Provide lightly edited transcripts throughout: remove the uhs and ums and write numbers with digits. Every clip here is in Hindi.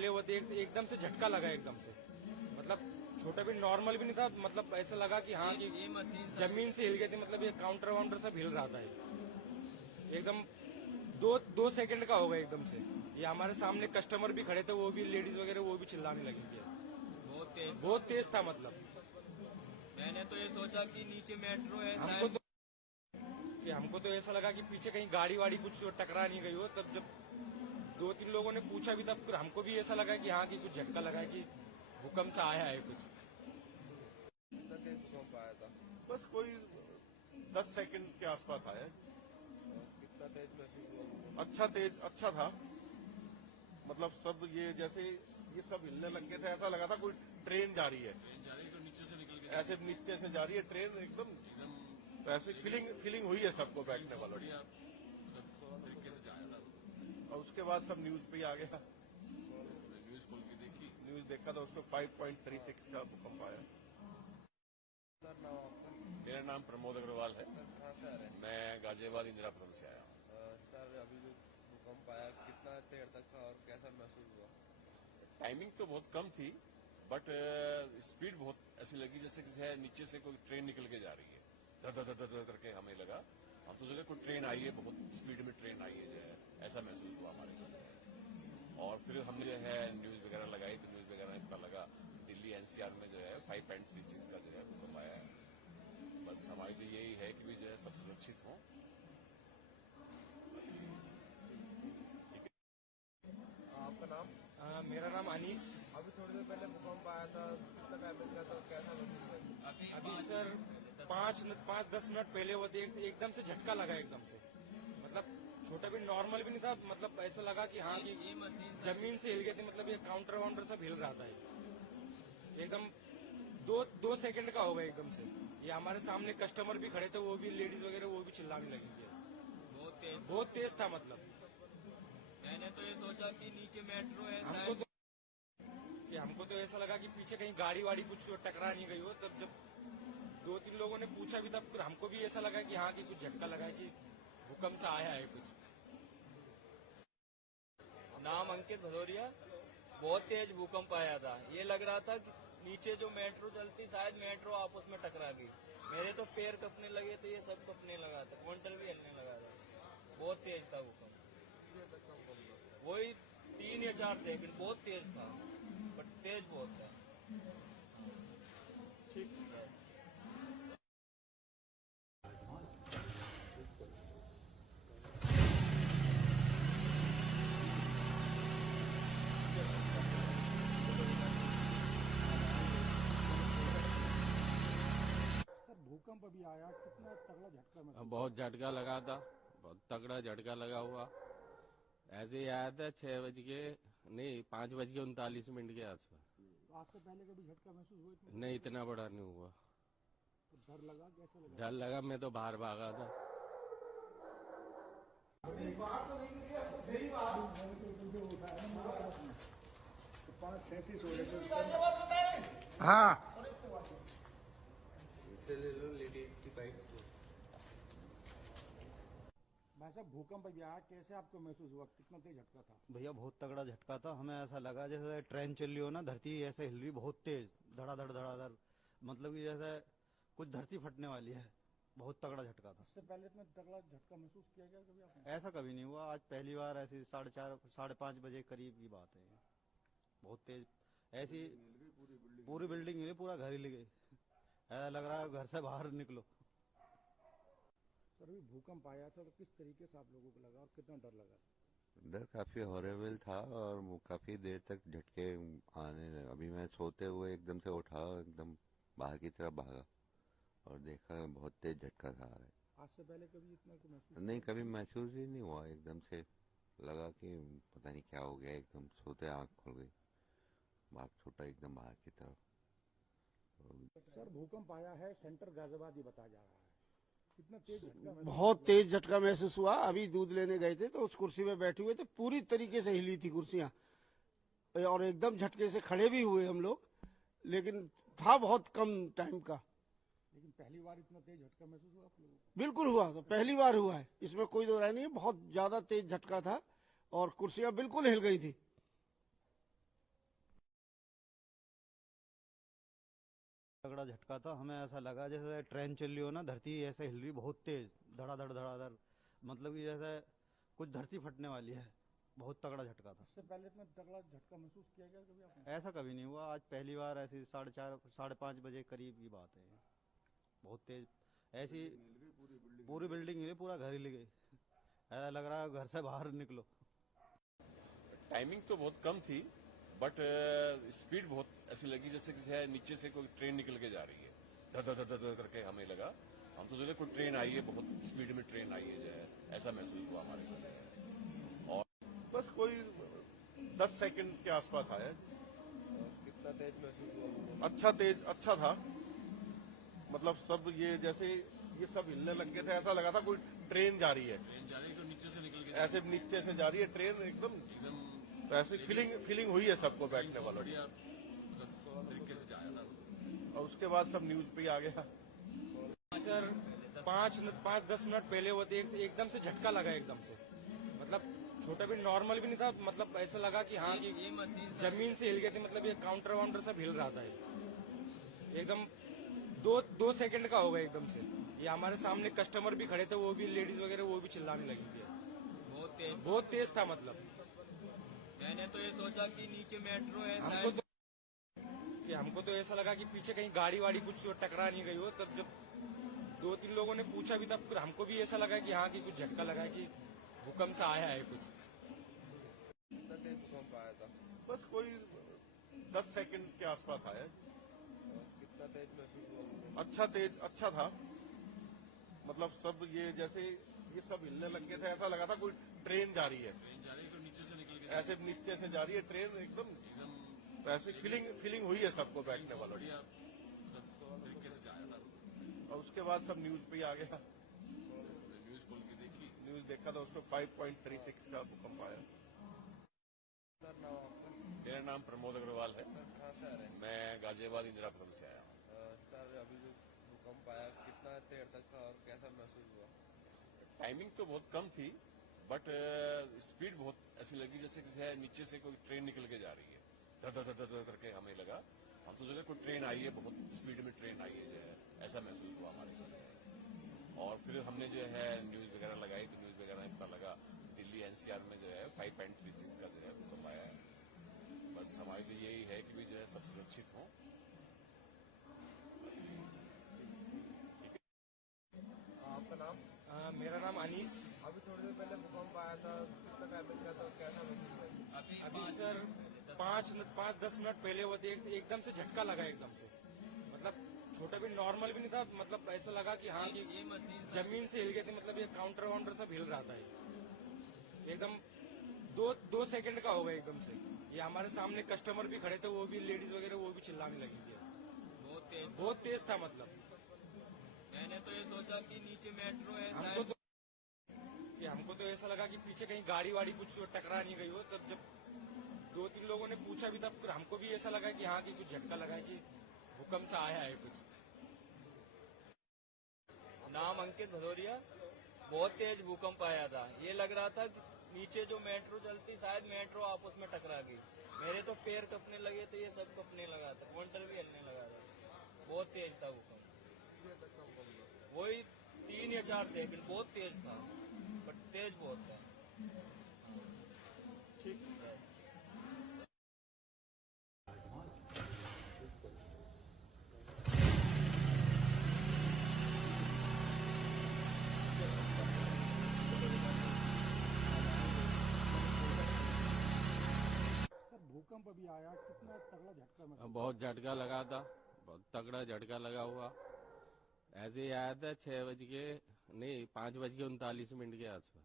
पहले वो एकदम से झटका लगा, एकदम से मतलब छोटा भी नॉर्मल भी नहीं था, मतलब ऐसा लगा कि हाँ कि ये मशीन जमीन से हिल गई थी, मतलब ये काउंटर वाउंटर सब हिल रहा था एकदम। दो सेकंड का होगा एकदम से। ये हमारे सामने कस्टमर भी खड़े थे, वो भी लेडीज वगैरह वो भी चिल्लाने लगी थी। बहुत तेज था मतलब। मैंने तो ये सोचा कि नीचे मेट्रो है शायद। हमको तो ऐसा लगा कि पीछे कहीं गाड़ी वाड़ी कुछ टकरा नहीं गई हो। तब जब 2-3 लोगों ने पूछा भी, तब फिर हमको भी ऐसा लगा कि हाँ कि कुछ झटका लगा है, कि भूकंप से आया है कुछ। कितना तेज भूकंप आया था? बस कोई 10 सेकंड के आसपास आया। कितना तेज महसूस हुआ? अच्छा था। मतलब सब ये जैसे ये सब हिलने लग गए थे, ऐसा लगा था कोई ट्रेन जा रही है। तो नीचे से निकल के ऐसे नीचे से जा रही है ट्रेन एकदम। तो ऐसी फीलिंग हुई है सबको बैठने वालों को। तरीके से जाया था। और उसके बाद सब न्यूज पे आ गया। न्यूज खोल के देखी, न्यूज देखा तो उसको 5.36 का भूकंप आया। सर नाम आपका? मेरा नाम प्रमोद अग्रवाल है। सर कहाँ से आ रहे हैं? मैं गाजियाबाद इंदिरापुरम से आया हूँ। सर अभी जो भूकंप आया कितना देर तक था और कैसा महसूस हुआ? टाइमिंग तो बहुत कम थी, बट स्पीड बहुत ऐसी लगी जैसे कि नीचे से कोई ट्रेन निकल के जा रही है। धर धर धर धर करके हमें लगा। हम तो सोचे कोई ट्रेन आई है, बहुत स्पीड में ट्रेन आई है, जो है ऐसा महसूस हुआ हमारे को। और फिर हमने जो है न्यूज वगैरह लगाई, तो न्यूज वगैरह में पता लगा दिल्ली एनसीआर में जो है 5.36 का जो है भूकंप आया है। बस हमारी तो यही है कि भी जो है सब सुरक्षित हों। आपका नाम? मेरा नाम अनीस। अभी थोड़ी देर पहले भूकंप आया था, कितना टाइम मिल गया था, कैसा महसूस हुआ? अभी सर 5-10 मिनट पहले वो एकदम से झटका लगा, एकदम से मतलब छोटा भी नॉर्मल भी नहीं था, मतलब ऐसा लगा कि हाँ कि ये मशीन जमीन से हिल गई थी, मतलब ये काउंटर वाउंटर सब हिल रहा था एकदम। दो सेकंड का होगा एकदम से। ये हमारे सामने कस्टमर भी खड़े थे, वो भी लेडीज वगैरह वो भी चिल्लाने लगी थी। बहुत तेज था मतलब। मैंने तो ये सोचा कि नीचे मेट्रो है शायद। हमको तो ऐसा लगा कि पीछे कहीं गाड़ी वाड़ी कुछ टकरा नहीं गई हो। तब जब 2-3 लोगों ने पूछा भी, तब फिर हमको भी ऐसा लगा कि हाँ कि कुछ झटका लगा है, कि भूकंप से आया है कुछ। नाम अंकित भदौरिया। बहुत तेज भूकंप आया था, ये लग रहा था कि नीचे जो मेट्रो चलती शायद मेट्रो आपस में टकरा गई। मेरे तो पैर कपने लगे थे, ये सब कपने लगा था, क्विंटल भी हिलने लगा था। बहुत तेज था भूकंप। वही 3 या 4 सेकंड, बहुत तेज था, बट तेज बहुत था। ठीक है। भूकंप अभी आया, कितना तगड़ा झटका में? बहुत झटका लगा था, बहुत तगड़ा झटका लगा हुआ। ऐसे ही आया था 5:39 के आसपास। आज से पहले कभी झटका महसूस हुआ? नहीं, इतना बड़ा नहीं हुआ। तो डर लगा, कैसा लगा? डर लगा, मैं तो बाहर भागा था। हाँ, भाई साहब भूकंप अभी आया, कैसे आपको महसूस हुआ? कितना तेज झटका था? भैया बहुत तगड़ा झटका था। हमें ऐसा लगा जैसे ट्रेन चल रही हो ना, धरती ऐसे हिल रही बहुत तेज, धड़ाधड़ धड़ाधड़, मतलब कि जैसे कुछ धरती फटने वाली है। बहुत तगड़ा झटका था। इससे पहले इतना तगड़ा झटका महसूस किया गया कभी आपने? ऐसा कभी नहीं हुआ, आज पहली बार ऐसी 4:30 5:30 बजे करीब की बात है। बहुत तेज ऐसी पूरी बिल्डिंग हिली, पूरा घर हिल गई। ऐसा लग रहा है घर से बाहर निकलो। सर अभी भूकंप आया था तो किस तरीके से आप लोगों को लगा और कितना डर लगा? डर काफी हॉरेबल था और वो काफी देर तक झटके आने लगे। अभी मैं सोते हुए एकदम से उठा, एकदम बाहर की तरफ भागा और देखा बहुत तेज झटका था आ रहा है। आज से पहले कभी इतना को महसूस नहीं, कभी महसूस ही नहीं हुआ। एकदम से लगा कि पता नहीं क्या हो गया, एकदम सोते आंख खुल गई, भाग छूटा एकदम बाहर की तरफ। सर भूकंप आया है, सेंटर गाजियाबाद ही बताया जा रहा है, कितना तेज झटका? बहुत तेज झटका महसूस हुआ। अभी दूध लेने गए थे तो उस कुर्सी में बैठे हुए थे, पूरी तरीके से हिली थी कुर्सियां और एकदम झटके से खड़े भी हुए हम लोग, लेकिन था बहुत कम टाइम का। लेकिन पहली बार इतना तेज झटका महसूस हुआ आप लोगों को? बिल्कुल हुआ, तो पहली बार हुआ है, इसमें कोई दो राय नहीं है। बहुत ज्यादा तेज झटका था और कुर्सियां बिल्कुल हिल गई थी। तगड़ा झटका था। हमें ऐसा लगा जैसे ट्रेन चल रही हो ना, धरती ऐसे हिल रही बहुत तेज, धड़ाधड़ धड़ाधड़, मतलब कि जैसे कुछ धरती फटने वाली है। बहुत तगड़ा झटका था। इससे पहले इतना तगड़ा झटका महसूस किया गया कभी आपने? ऐसा कभी नहीं हुआ, आज पहली बार ऐसी 4:30 5:30 बजे करीब की बात है। बहुत तेज ऐसी पूरी बिल्डिंग हिली, पूरा घर हिल गई। ऐसा लग रहा है घर से बाहर निकलो। टाइमिंग तो बहुत कम थी, बट स्पीड बहुत ऐसी लगी जैसे कि है नीचे से कोई ट्रेन निकल के जा रही है। धर धर धर धर करके हमें लगा, हम तो सोचे कोई ट्रेन आई है, बहुत स्पीड में ट्रेन आई है, जो है ऐसा महसूस हुआ हमारे को। और बस कोई 10 सेकंड के आसपास आया। कितना तेज महसूस हुआ? अच्छा तेज, अच्छा था। मतलब सब ये जैसे ये सब हिलने लग गए थे, ऐसा लगा था कोई ट्रेन जा रही है। ट्रेन जा रही है, नीचे से निकल के ऐसे नीचे से जा रही है ट्रेन एकदम, एकदम तो ऐसी फीलिंग हुई है सबको बैठने वालों को। बढ़िया तरीके से जाया था। और उसके बाद सब न्यूज पे ही आ गया। सर 5-10 मिनट पहले होते एकदम से झटका लगा एकदम से, मतलब छोटा भी नॉर्मल भी नहीं था, मतलब ऐसा लगा कि हाँ कि जमीन से हिल गए थे, मतलब ये काउंटर वाउंटर सब हिल रहा था एकदम। 2 सेकंड का होगा एकदम से। ये हमारे सामने कस्टमर भी खड़े थे, वो भी लेडीज वगैरह वो भी चिल्लाने लगी थी। बहुत तेज था, मतलब मैंने तो ये सोचा कि नीचे मेट्रो है हमको तो ऐसा लगा कि पीछे कहीं गाड़ी वाड़ी कुछ टकरा नहीं गई हो। तब जब 2-3 लोगों ने पूछा भी, तब फिर हमको भी ऐसा लगा कि हाँ कि कुछ झटका लगा है, कि भूकंप से आया है कुछ। कितना तेज भूकंप आया था? बस कोई 10 सेकंड के आसपास आया। कितना तेज महसूस हुआ? अच्छा तेज, अच्छा था। मतलब सब ये जैसे ये सब हिलने लग गए थे, ऐसा लगा था कोई ट्रेन जा रही है। ट्रेन जा रही है, नीचे से निकल के ऐसे नीचे से जा रही है ट्रेन एकदम, तो ऐसी फीलिंग हुई है सबको बैठने वालों को। बढ़िया तरीके से जाया था। और उसके बाद सब न्यूज पे ही आ गया। न्यूज खोल के देखी, न्यूज देखा था, उसमें 5.36 का भूकंप आया। सर नाम आपका? मेरा नाम प्रमोद अग्रवाल है। सर कहाँ से आ रहे हैं? मैं गाजियाबाद इंदिरापुरम से आया हूँ। सर अभी जो भूकंप आया कितना देर तक था और कैसा महसूस हुआ? टाइमिंग तो बहुत कम थी, बट स्पीड बहुत ऐसी लगी जैसे कि है नीचे से कोई ट्रेन निकल के जा रही है। धर धर धर धर करके हमें लगा, हम तो सोचे कोई ट्रेन आई है, बहुत स्पीड में ट्रेन आई है, जो है ऐसा महसूस हुआ हमारे को। और फिर हमने जो है न्यूज वगैरह लगाई, तो न्यूज वगैरह में पता लगा दिल्ली एनसीआर में जो है 5.36 का जो है भूकंप आया है। बस हमारी तो यही है कि भी जो है सब सुरक्षित हों। आपका नाम? मेरा नाम अनीस। अभी थोड़ी देर पहले भूकंप आया था, कितना टाइम लगा था और कैसा महसूस हुआ? अभी सर 5-10 मिनट पहले होते एकदम से झटका लगा एकदम से, मतलब छोटा भी नॉर्मल भी नहीं था, मतलब ऐसा लगा कि हाँ कि जमीन से हिल गए थे, मतलब ये काउंटर वाउंटर सब हिल रहा था एकदम। 2 सेकंड का होगा एकदम से। ये हमारे सामने कस्टमर भी खड़े थे, वो भी लेडीज वगैरह वो भी चिल्लाने लगी थी। बहुत तेज था, मतलब मैंने तो ये सोचा कि नीचे मेट्रो है हमको तो ऐसा लगा कि पीछे कहीं गाड़ी वाड़ी कुछ टकरा नहीं गई हो। तब जब 2-3 लोगों ने पूछा भी, तब फिर हमको भी ऐसा लगा कि हाँ कि कुछ झटका लगा है, कि भूकंप से आया है कुछ। नाम अंकित भदौरिया। बहुत तेज भूकंप आया था। ये लग रहा था कि नीचे जो मेट्रो चलती, शायद मेट्रो आपस में टकरा गई। मेरे तो पैर कपने लगे थे, ये सब कपने लगा था, काउंटर भी हिलने लगा था। बहुत तेज था भूकंप। वही 3 या 4 सेकंड, बहुत तेज था, बट तेज बहुत था। ठीक है। भूकंप अभी आया, कितना तगड़ा झटका महसूस? बहुत झटका लगा था, बहुत तगड़ा झटका लगा हुआ। ऐसे ही आया था 5:39 के आसपास।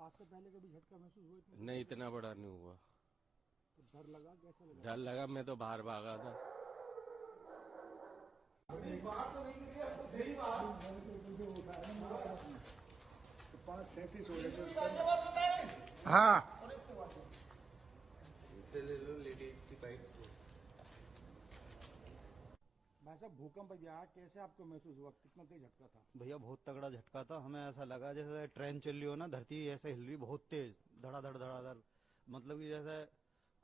आज से पहले कभी झटका महसूस हुआ? नहीं, इतना बड़ा नहीं हुआ। तो डर लगा, कैसा लगा? डर लगा, मैं तो बाहर भागा था। हाँ, भाई साहब भूकंप अभी आया, कैसे आपको महसूस हुआ? कितना तेज झटका था? भैया बहुत तगड़ा झटका था। हमें ऐसा लगा जैसे ट्रेन चल रही हो ना, धरती ऐसे हिल रही बहुत तेज, धड़ाधड़ धड़ाधड़, मतलब कि जैसे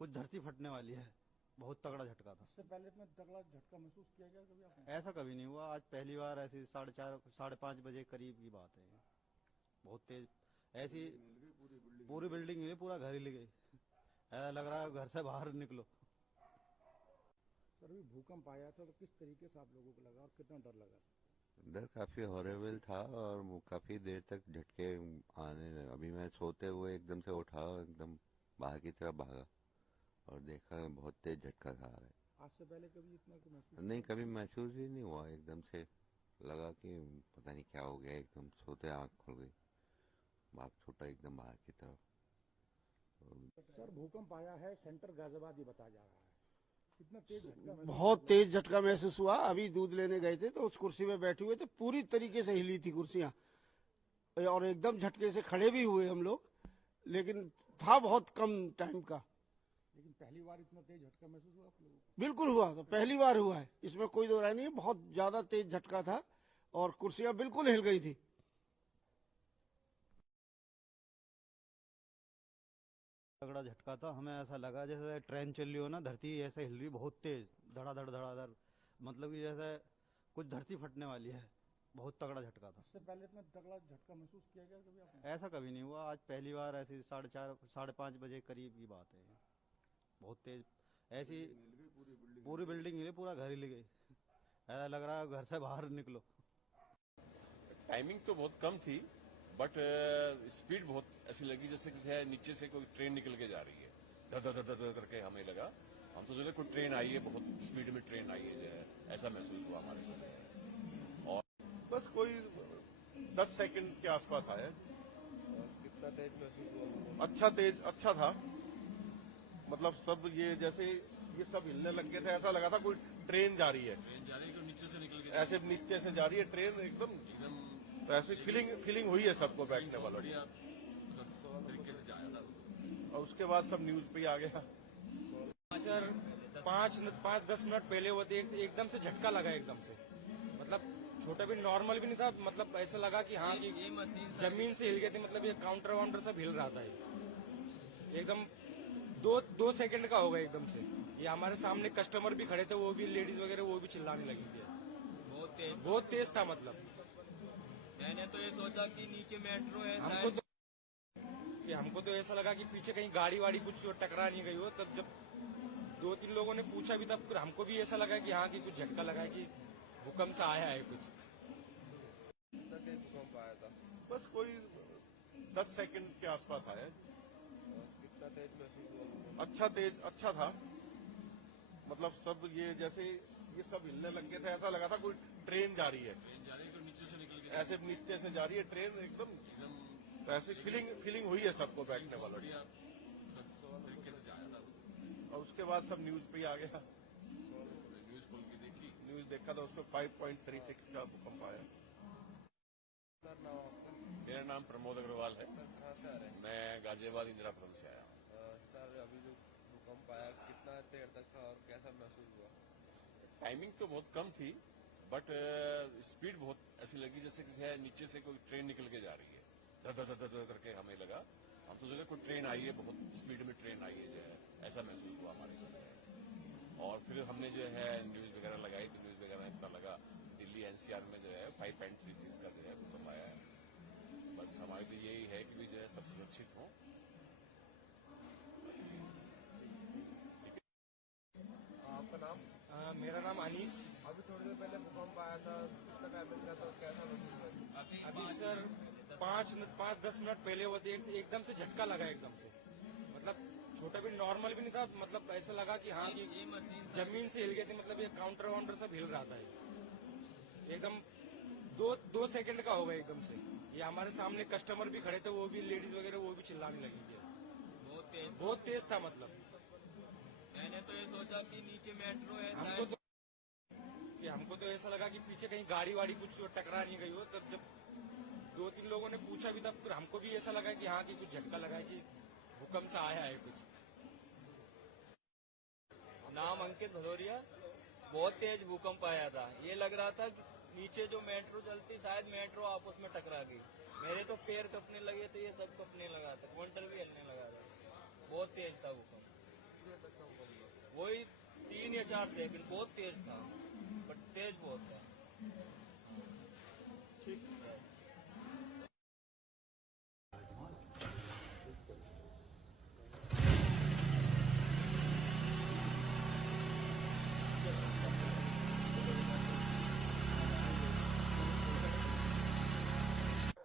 कुछ धरती फटने वाली है। बहुत तगड़ा झटका था। इससे पहले इतना तगड़ा झटका महसूस किया गया कभी आपने? ऐसा कभी नहीं हुआ, आज पहली बार ऐसी 4:30 5:30 बजे करीब की बात है। बहुत तेज ऐसी पूरी बिल्डिंग हिली, पूरा घर हिल गई। ऐसा लग रहा है घर से बाहर निकलो। सर अभी भूकंप आया था तो किस तरीके से आप लोगों को लगा और कितना डर लगा? डर काफी हॉरेबल था और वो काफी देर तक झटके आने लगे। अभी मैं सोते हुए एकदम से उठा, एकदम बाहर की तरफ भागा और देखा बहुत तेज झटका था आ रहा है। आज से पहले कभी इतना तो महसूस नहीं, कभी महसूस ही नहीं हुआ। एकदम से लगा कि पता नहीं क्या हो गया, एकदम सोते आंख खुल गई, भाग छूटा एकदम बाहर की तरफ। सर भूकंप आया है, सेंटर गाजियाबाद ही बताया जा रहा है। कितना तेज झटका बहुत तेज झटका महसूस हुआ। अभी दूध लेने गए थे तो उस कुर्सी में बैठे हुए थे, पूरी तरीके से हिली थी कुर्सियां और एकदम झटके से खड़े भी हुए हम लोग, लेकिन था बहुत कम टाइम का। लेकिन पहली बार इतना तेज झटका महसूस हुआ आप लोगों को? बिल्कुल हुआ, तो पहली बार हुआ है, इसमें कोई दो राय नहीं है। बहुत ज्यादा तेज झटका था और कुर्सियां बिल्कुल हिल गई थी। तगड़ा झटका था, हमें ऐसा लगा जैसे ट्रेन चल रही हो ना, धरती ऐसे हिल रही बहुत तेज, धड़ाधड़ धड़ाधड़, मतलब कि जैसे कुछ धरती फटने वाली है। बहुत तगड़ा झटका था। इससे पहले इतना तगड़ा झटका महसूस किया गया कभी आपने? ऐसा कभी नहीं हुआ, आज पहली बार ऐसी 4:30 5:30 बजे करीब की बात है। बहुत तेज ऐसी पूरी बिल्डिंग हिली, पूरा घर हिल गई। ऐसा लग रहा है घर से बाहर निकलो। टाइमिंग तो बहुत कम थी, बट स्पीड बहुत ऐसी लगी जैसे कि नीचे से कोई ट्रेन निकल के जा रही है। धर धर धर धर करके हमें लगा, हम तो सोचे कोई ट्रेन आई है, बहुत स्पीड में ट्रेन आई है जो है, ऐसा महसूस हुआ हमारे को। और बस कोई 10 सेकंड के आसपास आया। कितना तेज महसूस हुआ? अच्छा था। मतलब सब ये जैसे ये सब हिलने लग गए थे, ऐसा लगा था कोई ट्रेन जा रही है। ट्रेन जा रही है, नीचे से निकल के ऐसे नीचे से जा रही है ट्रेन एकदम, तो ऐसी फीलिंग हुई है सबको बैठने वालों को। तरीके से जाया था। और उसके बाद सब न्यूज पे ही आ गया। सर 5-10 मिनट पहले हुए थे, एकदम से झटका लगा एकदम से। मतलब छोटा भी नॉर्मल भी नहीं था, मतलब ऐसा लगा कि हाँ कि जमीन से हिल गए थे। मतलब ये काउंटर वाउंटर सब हिल रहा था एकदम। 2 सेकंड का होगा एकदम से। ये हमारे सामने कस्टमर भी खड़े थे, वो भी लेडीज वगैरह वो भी चिल्लाने लगी थी। बहुत तेज था। मतलब मैंने तो ये सोचा कि नीचे मेट्रो है हमको तो ऐसा लगा कि पीछे कहीं गाड़ी वाड़ी कुछ टकरा नहीं गई हो। तब जब 2-3 लोगों ने पूछा भी, तब हमको भी ऐसा लगा कि हाँ कि कुछ झटका लगा है, कि भूकंप सा आया है कुछ। कितना तेज भूकंप आया था? बस कोई 10 सेकंड के आसपास आया। कितना तेज महसूस हुआ? अच्छा था। मतलब सब ये जैसे ये सब हिलने लग गए थे, ऐसा लगा था कोई ट्रेन जा रही है। ट्रेन जा रही है, नीचे से निकल के ऐसे नीचे से जा रही है ट्रेन एकदम, तो ऐसी फीलिंग हुई है सबको बैठने वालों को। तरीके से जाया था। और उसके बाद सब न्यूज पे ही आ गया। न्यूज खोल के देखी, न्यूज देखा था, उसमें 5.36 का भूकंप आया। सर नाम आपका? मेरा नाम प्रमोद अग्रवाल है। सर कहाँ से आ रहे हैं? मैं गाजियाबाद इंदिरापुरम से आया। सर अभी जो भूकंप आया कितना देर तक था और कैसा महसूस हुआ? टाइमिंग तो बहुत कम थी, बट स्पीड बहुत ऐसी लगी जैसे कि नीचे से कोई ट्रेन निकल के जा रही है। धर धर धर धर करके हमें लगा, हम तो सोचे कोई ट्रेन आई है, बहुत स्पीड में ट्रेन आई है जो है, ऐसा महसूस हुआ हमारे को। और फिर हमने जो है न्यूज वगैरह लगाई, तो न्यूज वगैरह में पता लगा दिल्ली NCR में जो है 5.36 का जो है भूकंप आया है। बस हमारे लिए यही है कि जो है सब सुरक्षित हों। आपका नाम? मेरा नाम अनीस। अभी थोड़ी देर पहले भूकंप आया था, कितना टाइम का था, कैसा महसूस हुआ? अभी सर 5-10 मिनट पहले हुए थे, एकदम से झटका लगा एकदम से। मतलब छोटा भी नॉर्मल भी नहीं था, मतलब ऐसा लगा कि हाँ कि जमीन से हिल गए थे। मतलब ये काउंटर वाउंटर सब हिल रहा था एकदम। 2 सेकंड का होगा एकदम से। ये हमारे सामने कस्टमर भी खड़े थे, वो भी लेडीज वगैरह वो भी चिल्लाने लगी थी। बहुत तेज था। मतलब मैंने तो ये सोचा कि नीचे मेट्रो है हमको तो ऐसा लगा कि पीछे कहीं गाड़ी वाड़ी कुछ टकरा नहीं गई हो। तब जब 2-3 लोगों ने पूछा भी, तब हमको भी ऐसा लगा कि हाँ कि कुछ झटका लगा है, कि भूकंप सा आया है कुछ। नाम अंकित भदौरिया। बहुत तेज भूकंप आया था, ये लग रहा था कि नीचे जो मेट्रो चलती शायद मेट्रो आपस में टकरा गई। मेरे तो पैर कपने लगे थे, ये सब कपने लगा था, काउंटर भी हिलने लगा था। बहुत तेज था भूकंप। वही 3-4 सेकंड बहुत तेज था, बट तेज बहुत था। ठीक है।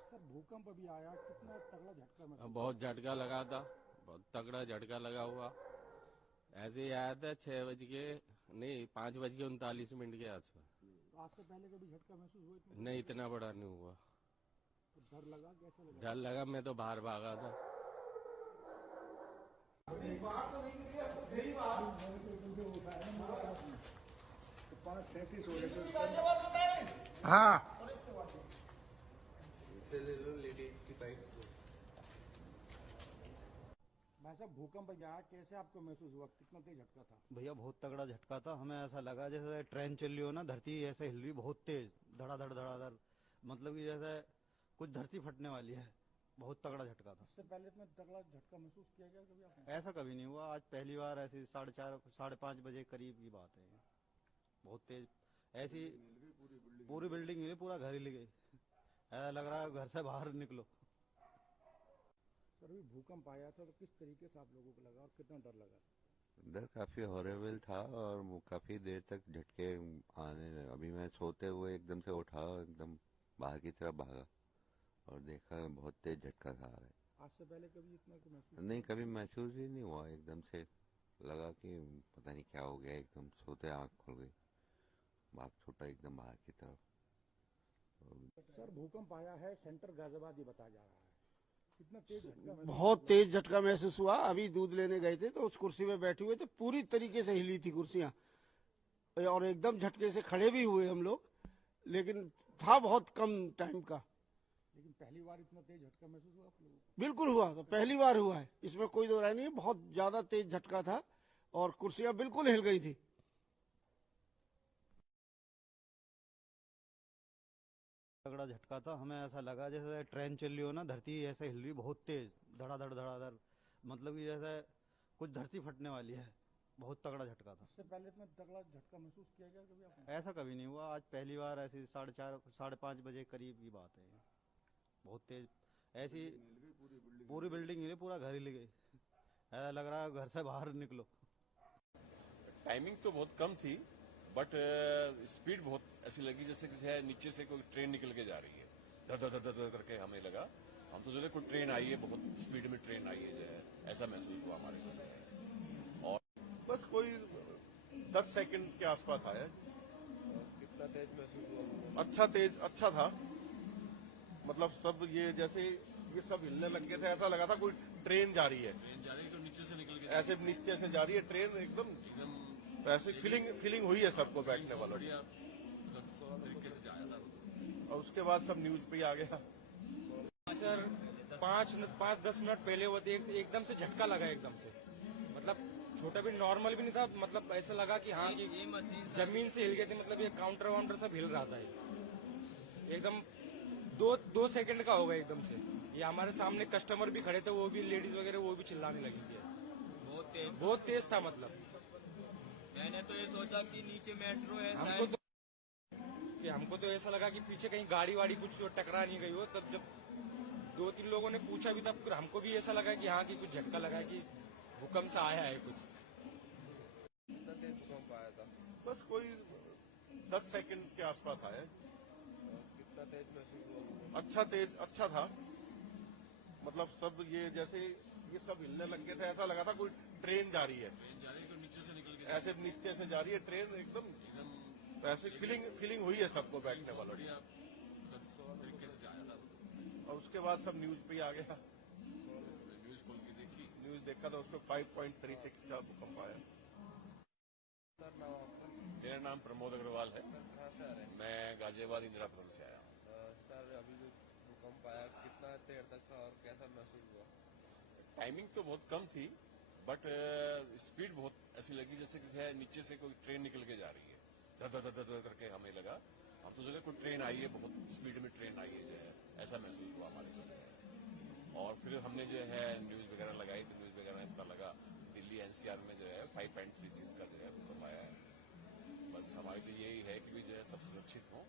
सर भूकंप अभी आया, कितना तगड़ा झटका महसूस बहुत झटका लगा था, बहुत तगड़ा झटका लगा हुआ। ऐसे ही आया था 5:39 के आसपास। हुआ? आज से पहले कभी झटका महसूस हुआ? नहीं, इतना बड़ा नहीं हुआ। तो डर लगा, कैसा लगा? डर लगा, मैं तो बाहर भागा था। हाँ, भाई साहब भूकंप आया, कैसे आपको महसूस हुआ? कितना तेज झटका था? भैया बहुत तगड़ा झटका था। हमें ऐसा लगा जैसे ट्रेन चल रही हो ना, धरती ऐसे हिल रही बहुत तेज, धड़ाधड़ धड़ाधड़, मतलब कि जैसे कुछ धरती फटने वाली है। बहुत तगड़ा झटका था। इससे पहले इतना तगड़ा झटका महसूस किया गया कभी आपने? ऐसा कभी नहीं हुआ, आज पहली बार ऐसी 4:30 5:30 बजे करीब की बात है। बहुत तेज ऐसी पूरी बिल्डिंग हिली, पूरा घर हिल गई। ऐसा लग रहा है घर से बाहर निकलो। सर अभी भूकंप आया था, तो किस तरीके से आप लोगों को लगा और कितना डर लगा? डर काफी हॉरेबल था और वो काफी देर तक झटके आने लगे। अभी मैं सोते हुए एकदम से उठा, एकदम बाहर की तरफ भागा और देखा बहुत तेज झटका खा रहा है। आज से पहले कभी इतना को महसूस? नहीं, कभी महसूस ही नहीं हुआ। एकदम से लगा कि पता नहीं क्या हो गया, एकदम सोते आंख खुल गई, भाग छूटा एकदम बाहर की तरफ। सर भूकंप आया है, सेंटर गाजियाबाद ही बताया जा रहा है। कितना तेज झटका? बहुत तेज झटका महसूस हुआ। अभी दूध लेने गए थे तो उस कुर्सी में बैठे हुए थे, पूरी तरीके से हिली थी कुर्सियां और एकदम झटके से खड़े भी हुए हम लोग, लेकिन था बहुत कम टाइम का। लेकिन पहली बार इतना तेज झटका महसूस हुआ आप लोगों को? बिल्कुल हुआ, तो पहली बार हुआ है, इसमें कोई दो राय नहीं है। बहुत ज्यादा तेज झटका था और कुर्सियां बिल्कुल हिल गई थी। तगड़ा झटका था। हमें ऐसा लगा जैसे ट्रेन चल रही हो ना, धरती ऐसे हिल रही बहुत तेज, धड़ाधड़ धड़ाधड़, मतलब कि जैसे कुछ धरती फटने वाली है। बहुत तगड़ा झटका था। इससे पहले इतना तगड़ा झटका महसूस किया गया कभी आपने? ऐसा कभी नहीं हुआ, आज पहली बार ऐसी 4:30 5:30 बजे करीब की बात है। बहुत तेज ऐसी पूरी बिल्डिंग हिली, पूरा घर हिल गई। ऐसा लग रहा है घर से बाहर निकलो। टाइमिंग तो बहुत कम थी, बट स्पीड बहुत ऐसी लगी जैसे कि नीचे से कोई ट्रेन निकल के जा रही है। धर धर धर धर करके हमें लगा, हम तो सोचे कोई ट्रेन आई है, बहुत स्पीड में ट्रेन आई है, जो है ऐसा महसूस हुआ हमारे को। और बस कोई 10 सेकंड के आसपास आया। कितना तेज महसूस हुआ? अच्छा था। मतलब सब ये जैसे ये सब हिलने लग गए थे, ऐसा लगा था कोई ट्रेन जा रही है। ट्रेन जा रही है तो नीचे से निकल के ऐसे नीचे से जा रही है ट्रेन, एकदम ऐसे फीलिंग हुई है सबको बैठने वालों को। तरीके से जाया था। और उसके बाद सब न्यूज पे ही आ गया। सर 5-10 मिनट पहले वो एकदम से झटका लगा, एकदम से, मतलब छोटा भी नॉर्मल भी नहीं था, मतलब ऐसा लगा कि हाँ कि जमीन से हिल गए थे, मतलब ये काउंटर वाउंटर सब हिल रहा था। एकदम 2 सेकंड का होगा एकदम से। ये हमारे सामने कस्टमर भी खड़े थे, वो भी लेडीज वगैरह वो भी चिल्लाने लगी थी। बहुत तेज था, मतलब मैंने तो ये सोचा कि नीचे मेट्रो है हमको तो ऐसा लगा कि पीछे कहीं गाड़ी वाड़ी कुछ टकरा नहीं गई हो। तब जब 2-3 लोगों ने पूछा भी, तब फिर हमको भी ऐसा लगा कि हाँ कि कुछ झटका लगा है, कि भूकंप से आया है कुछ। कितना तेज भूकंप आया था? बस कोई 10 सेकंड के आसपास आया। कितना तेज महसूस हुआ? अच्छा था। मतलब सब ये जैसे ये सब हिलने लग गए थे, ऐसा लगा था कोई ट्रेन जा रही है। ट्रेन जा रही है तो नीचे से निकल के ऐसे नीचे से जा रही है ट्रेन, एकदम ऐसे फीलिंग हुई है सबको बैठने वालों को। तरीके से जाया था। और उसके बाद सब न्यूज पे ही आ गया। न्यूज खोल के देखी, न्यूज देखा था, उसमें 5.36 का भूकंप आया। सर नाम आपका? मेरा नाम प्रमोद अग्रवाल है। सर कहाँ से आ रहे हैं? मैं गाजियाबाद इंदिरापुरम से आया हूँ। सर अभी जो भूकंप आया कितना देर तक था और कैसा महसूस हुआ? टाइमिंग तो बहुत कम थी, बट स्पीड बहुत ऐसी लगी जैसे कि नीचे से कोई ट्रेन निकल के जा रही है। धर धर धर धर करके हमें लगा, हम तो सोचे कोई ट्रेन आई है, बहुत स्पीड में ट्रेन आई है, जो है ऐसा महसूस हुआ हमारे को। और फिर हमने जो है न्यूज वगैरह लगाई, तो न्यूज वगैरह में पता लगा दिल्ली NCR में जो है 5.36 का जो है भूकंप आया है। बस हमारे लिए यही है कि जो है सब सुरक्षित हों।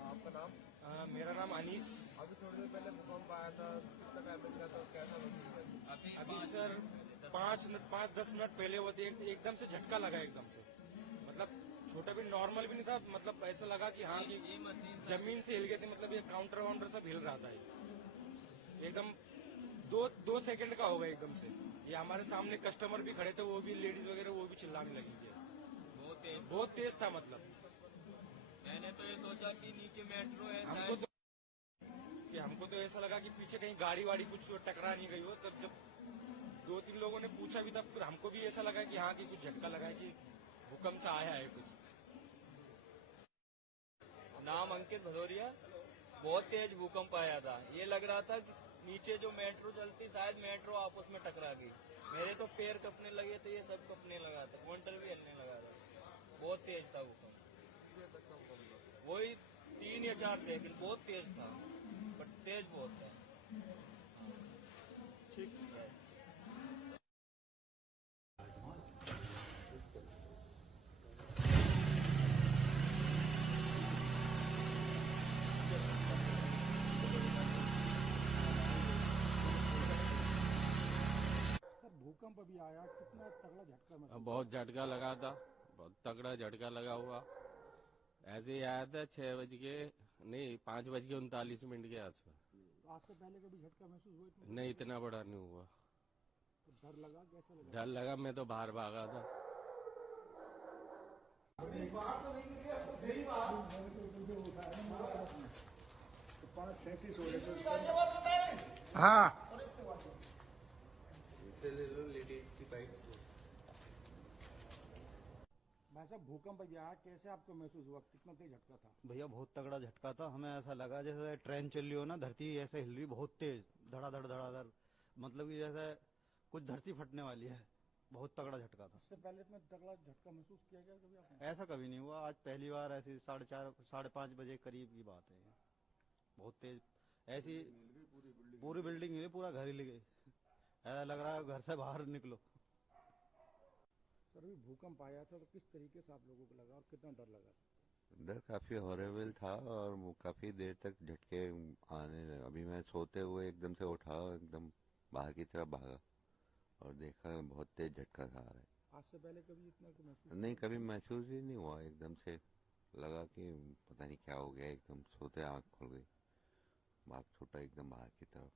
आपका नाम? मेरा नाम अनीस। अभी थोड़ी देर पहले भूकंप आया था, कितना टाइमिंग का, तो कैसा महसूस हुआ? अभी सर 5-10 मिनट पहले वो एकदम से झटका लगा एकदम से, मतलब छोटा भी नॉर्मल भी नहीं था, मतलब ऐसा लगा कि हाँ कि जमीन से हिल गए थे, मतलब ये काउंटर वाउंटर सब हिल रहा था एकदम 2 सेकंड का होगा एकदम से। ये हमारे सामने कस्टमर भी खड़े थे, वो भी लेडीज वगैरह वो भी चिल्लाने लगी थी। बहुत तेज था, मतलब मैंने तो ये सोचा कि नीचे मेट्रो है हमको तो ऐसा लगा कि पीछे कहीं गाड़ी वाड़ी कुछ टकरा नहीं गई हो। तब जब 2-3 लोगों ने पूछा भी, तब फिर हमको भी ऐसा लगा कि हाँ कि कुछ झटका लगा है, कि भूकंप से आया है कुछ। नाम अंकित भदौरिया। बहुत तेज भूकंप आया था, ये लग रहा था कि नीचे जो मेट्रो चलती शायद मेट्रो आपस में टकरा गई। मेरे तो पैर कपने लगे थे, ये सब कपने लगा था, काउंटर भी हिलने लगा था। बहुत तेज था भूकंप, वही 3 या 4 सेकंड। बहुत तेज था, बट तेज बहुत था। ठीक है। भूकंप अभी आया, कितना तगड़ा झटका महसूस? बहुत झटका लगा था, बहुत तगड़ा झटका लगा हुआ। ऐसे ही आया था 5:39 के आसपास। आज से पहले कभी झटका महसूस हुआ? नहीं, इतना बड़ा नहीं हुआ। तो डर लगा, कैसा लगा? डर लगा, मैं तो बाहर भागा था। हाँ, भाई साहब भूकंप अभी आया, कैसे आपको महसूस हुआ? कितना तेज झटका था? भैया बहुत तगड़ा झटका था। हमें ऐसा लगा जैसे ट्रेन चल रही हो ना, धरती ऐसे हिल रही बहुत तेज, धड़ाधड़ धड़ाधड़, मतलब कि जैसे कुछ धरती फटने वाली है। बहुत तगड़ा झटका था। इससे पहले इतना तगड़ा झटका महसूस किया गया कभी आपने? ऐसा कभी नहीं हुआ, आज पहली बार ऐसी 4:30-5:30 बजे करीब की बात है। बहुत तेज ऐसी पूरी बिल्डिंग हिली, पूरा घर हिल गई। ऐसा लग रहा है घर से बाहर निकलो। सर अभी भूकंप आया था, तो किस तरीके से आप लोगों को लगा और कितना डर लगा? डर काफी हॉरेबल था और वो काफी देर तक झटके आने लगे। अभी मैं सोते हुए एकदम से उठा, एकदम बाहर की तरफ भागा और देखा बहुत तेज झटका था आ रहा है। आज से पहले कभी इतना महसूस नहीं, कभी महसूस ही नहीं हुआ। एकदम से लगा कि पता नहीं क्या हो गया, एकदम सोते आंख खुल गई, भाग छूटा एकदम बाहर की तरफ।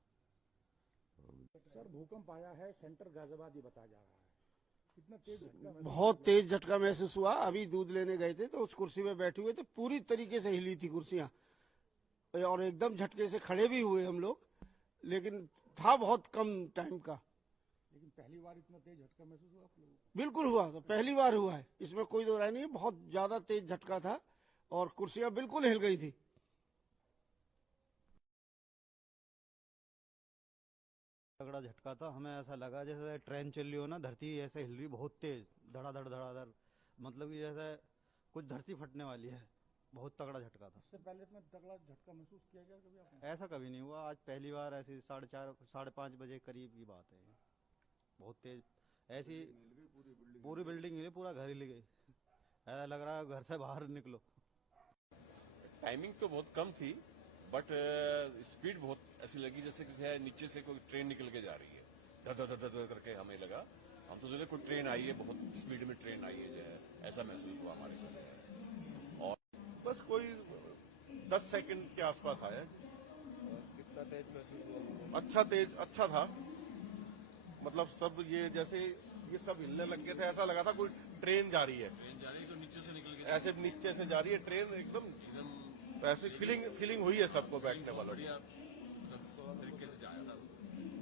सर भूकंप आया है, सेंटर गाजियाबाद ही बताया जा रहा है। कितना तेज झटका? बहुत तेज झटका महसूस हुआ। अभी दूध लेने गए थे तो उस कुर्सी में बैठे हुए थे, पूरी तरीके से हिली थी कुर्सियां, और एकदम झटके से खड़े भी हुए हम लोग, लेकिन था बहुत कम टाइम का। लेकिन पहली बार इतना तेज झटका महसूस हुआ आप लोगों को? बिल्कुल हुआ, तो पहली बार हुआ है, इसमें कोई दो राय नहीं है। बहुत ज्यादा तेज झटका था और कुर्सियां बिल्कुल हिल गई थी। तगड़ा झटका था। हमें ऐसा लगा जैसे ट्रेन चल रही हो ना, धरती ऐसे हिल रही बहुत तेज, धड़ाधड़ धड़ाधड़, मतलब कि जैसे कुछ धरती फटने वाली है। बहुत तगड़ा झटका था। इससे पहले इतना तगड़ा झटका महसूस किया गया कभी आपने? ऐसा कभी नहीं हुआ, आज पहली बार ऐसी 4:30-5:30 बजे करीब की बात है। बहुत तेज ऐसी पूरी बिल्डिंग हिली, पूरा घर हिल गई। ऐसा लग रहा है घर से बाहर निकलो। टाइमिंग तो बहुत कम थी, बट स्पीड बहुत ऐसी लगी जैसे कि नीचे से कोई ट्रेन निकल के जा रही है। धर धर धर करके हमें लगा, हम तो सोचे कोई ट्रेन आई है, बहुत स्पीड में ट्रेन आई है, जो है ऐसा महसूस हुआ हमारे साथ। और बस कोई 10 सेकंड के आसपास आया। कितना तेज महसूस हुआ? अच्छा था, मतलब सब ये जैसे ये सब हिलने लग गए थे, ऐसा लगा था कोई ट्रेन जा रही है। ट्रेन जा रही है तो नीचे से निकल के ऐसे नीचे से जा रही है ट्रेन एकदम, तो ऐसी फीलिंग हुई है सबको बैठने वालों की। तरीके से जाया था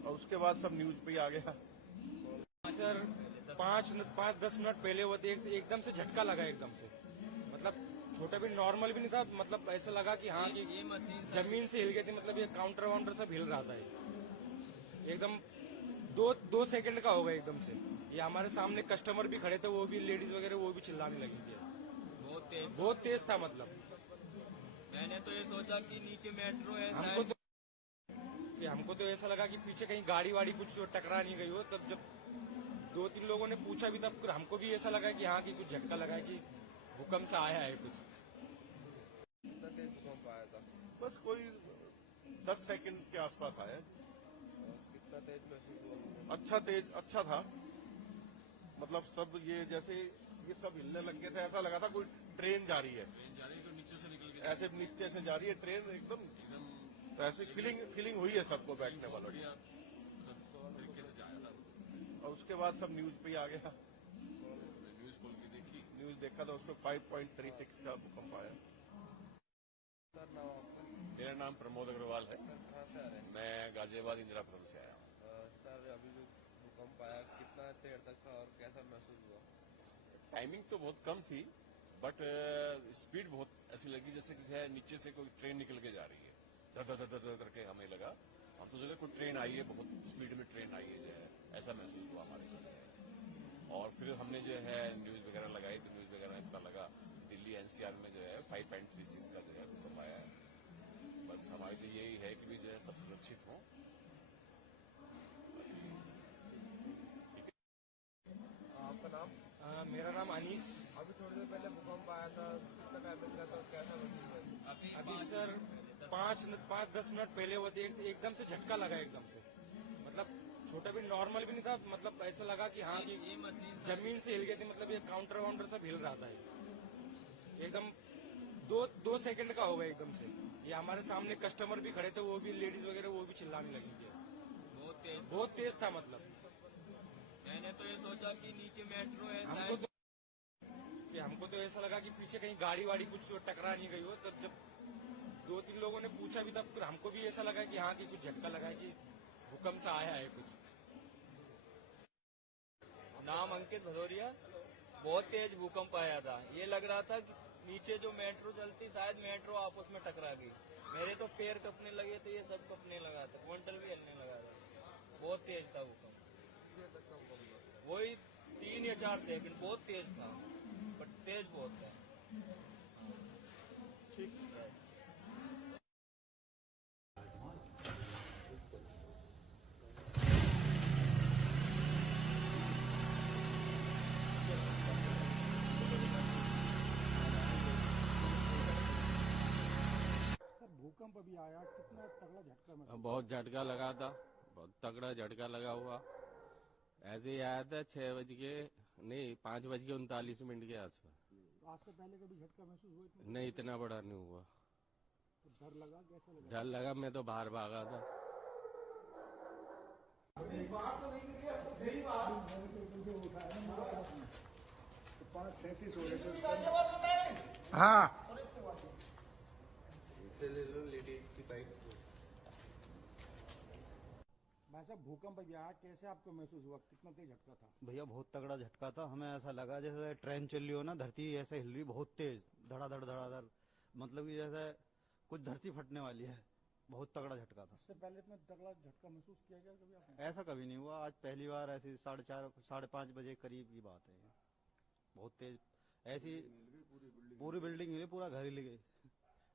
और उसके बाद सब न्यूज पे ही आ गया। सर 5-10 मिनट पहले वो एकदम से झटका लगा एकदम से, मतलब छोटा भी नॉर्मल भी नहीं था, मतलब ऐसा लगा कि हाँ कि जमीन से हिल गए थे, मतलब ये काउंटर वाउंटर सब हिल रहा था एकदम 2 सेकंड का होगा एकदम से। ये हमारे सामने कस्टमर भी खड़े थे, वो भी लेडीज वगैरह वो भी चिल्लाने लगी थी। बहुत तेज था, मतलब मैंने तो ये सोचा कि नीचे मेट्रो है हमको तो ऐसा लगा कि पीछे कहीं गाड़ी वाड़ी कुछ टकरा नहीं गई हो। तब जब दो तीन लोगों ने पूछा भी था, फिर हमको भी ऐसा लगा कि हाँ कि कुछ झटका लगा है कि भूकंप से आया है कुछ। कितना तेज भूकंप आया था? बस कोई 10 सेकंड के आसपास आया। कितना तेज महसूस हुआ? अच्छा था। मतलब सब ये जैसे ये सब हिलने लग गए थे, ऐसा लगा था कोई ट्रेन जा रही है। ट्रेन जा रही है तो नीचे से निकल के ऐसे नीचे से जा रही है ट्रेन एकदम, तो ऐसी फीलिंग हुई है सबको बैठने वालों को। बढ़िया मतलब तरीके से जाया था। और उसके बाद सब न्यूज पे ही आ गया। हमने न्यूज खोल के देखी, न्यूज देखा था, उसमें 5.36 का भूकंप आया। सर नाम आपका? मेरा नाम प्रमोद अग्रवाल है। सर कहाँ से आ रहे हैं? मैं गाजियाबाद इंदिरापुरम से आया हूँ। सर अभी जो भूकंप आया कितना देर तक था और कैसा महसूस हुआ? टाइमिंग तो बहुत कम थी, बट स्पीड बहुत ऐसी लगी जैसे कि नीचे से कोई ट्रेन निकल के जा रही है। धर धर धर धर करके हमें लगा, हम तो सोचे कोई ट्रेन आई है, बहुत स्पीड में ट्रेन आई है जो है, ऐसा महसूस हुआ हमारे को। और फिर हमने जो है न्यूज वगैरह लगाई तो न्यूज वगैरह में पता लगा दिल्ली एनसीआर में जो है 5.36 का जो है भूकंप आया है। बस हमारी तो यही है कि भी जो है सब सुरक्षित हों। आपका नाम? मेरा नाम अनीस। अभी थोड़ी देर पहले भूकंप आया था, कितना टाइम लगा था, कैसा महसूस हुआ? अभी सर 5-10 मिनट पहले हुए थे, एकदम से झटका लगा एकदम से। मतलब छोटा भी नॉर्मल भी नहीं था, मतलब ऐसा लगा कि हाँ कि जमीन से हिल गई थी। मतलब ये काउंटर वाउंटर सब हिल रहा था एकदम। दो सेकंड का होगा एकदम से। ये हमारे सामने कस्टमर भी खड़े थे, वो भी लेडीज वगैरह वो भी चिल्लाने लगी थी। बहुत तेज था। मतलब मैंने तो ये सोचा कि नीचे मेट्रो है हमको तो ऐसा लगा कि पीछे कहीं गाड़ी वाड़ी कुछ टकरा नहीं गई हो। तब जब दो तीन लोगों ने पूछा भी था, फिर हमको भी ऐसा लगा कि हाँ कि कुछ झटका लगा है कि भूकंप से आया है कुछ। नाम अंकित भदौरिया। बहुत तेज भूकंप आया था, ये लग रहा था कि नीचे जो मेट्रो चलती शायद मेट्रो आपस में टकरा गई। मेरे तो पैर कपने लगे थे, ये सब कपने लगा था, क्विंटल भी हिलने लगा था। बहुत तेज था भूकंप। वही 3 या 4 सेकंड, बहुत तेज था, बट तेज बहुत था। ठीक। भूकंप अभी आया, कितना तगड़ा झटका महसूस? बहुत झटका लगा था, बहुत तगड़ा झटका लगा हुआ। ऐसे ही आया था 5:39 के आसपास। आज से पहले कभी झटका महसूस हुआ? नहीं, इतना बड़ा नहीं हुआ। तो डर लगा, कैसा लगा? डर लगा, मैं तो बाहर भागा था। हाँ भाई साहब, भूकंप अभी आया, कैसे आपको महसूस हुआ? कितना तेज झटका था? भैया बहुत तगड़ा झटका था, हमें ऐसा लगा जैसे ट्रेन चल रही हो ना, धरती ऐसे हिल रही बहुत तेज, धड़ाधड़ धड़ाधड़, मतलब कि जैसे कुछ धरती फटने वाली है। बहुत तगड़ा झटका था। इससे पहले इतना तगड़ा झटका महसूस किया गया कभी आपने? ऐसा कभी नहीं हुआ, आज पहली बार ऐसी 4:30 5:30 बजे करीब की बात है। बहुत तेज ऐसी पूरी बिल्डिंग हिली, पूरा घर हिल गई,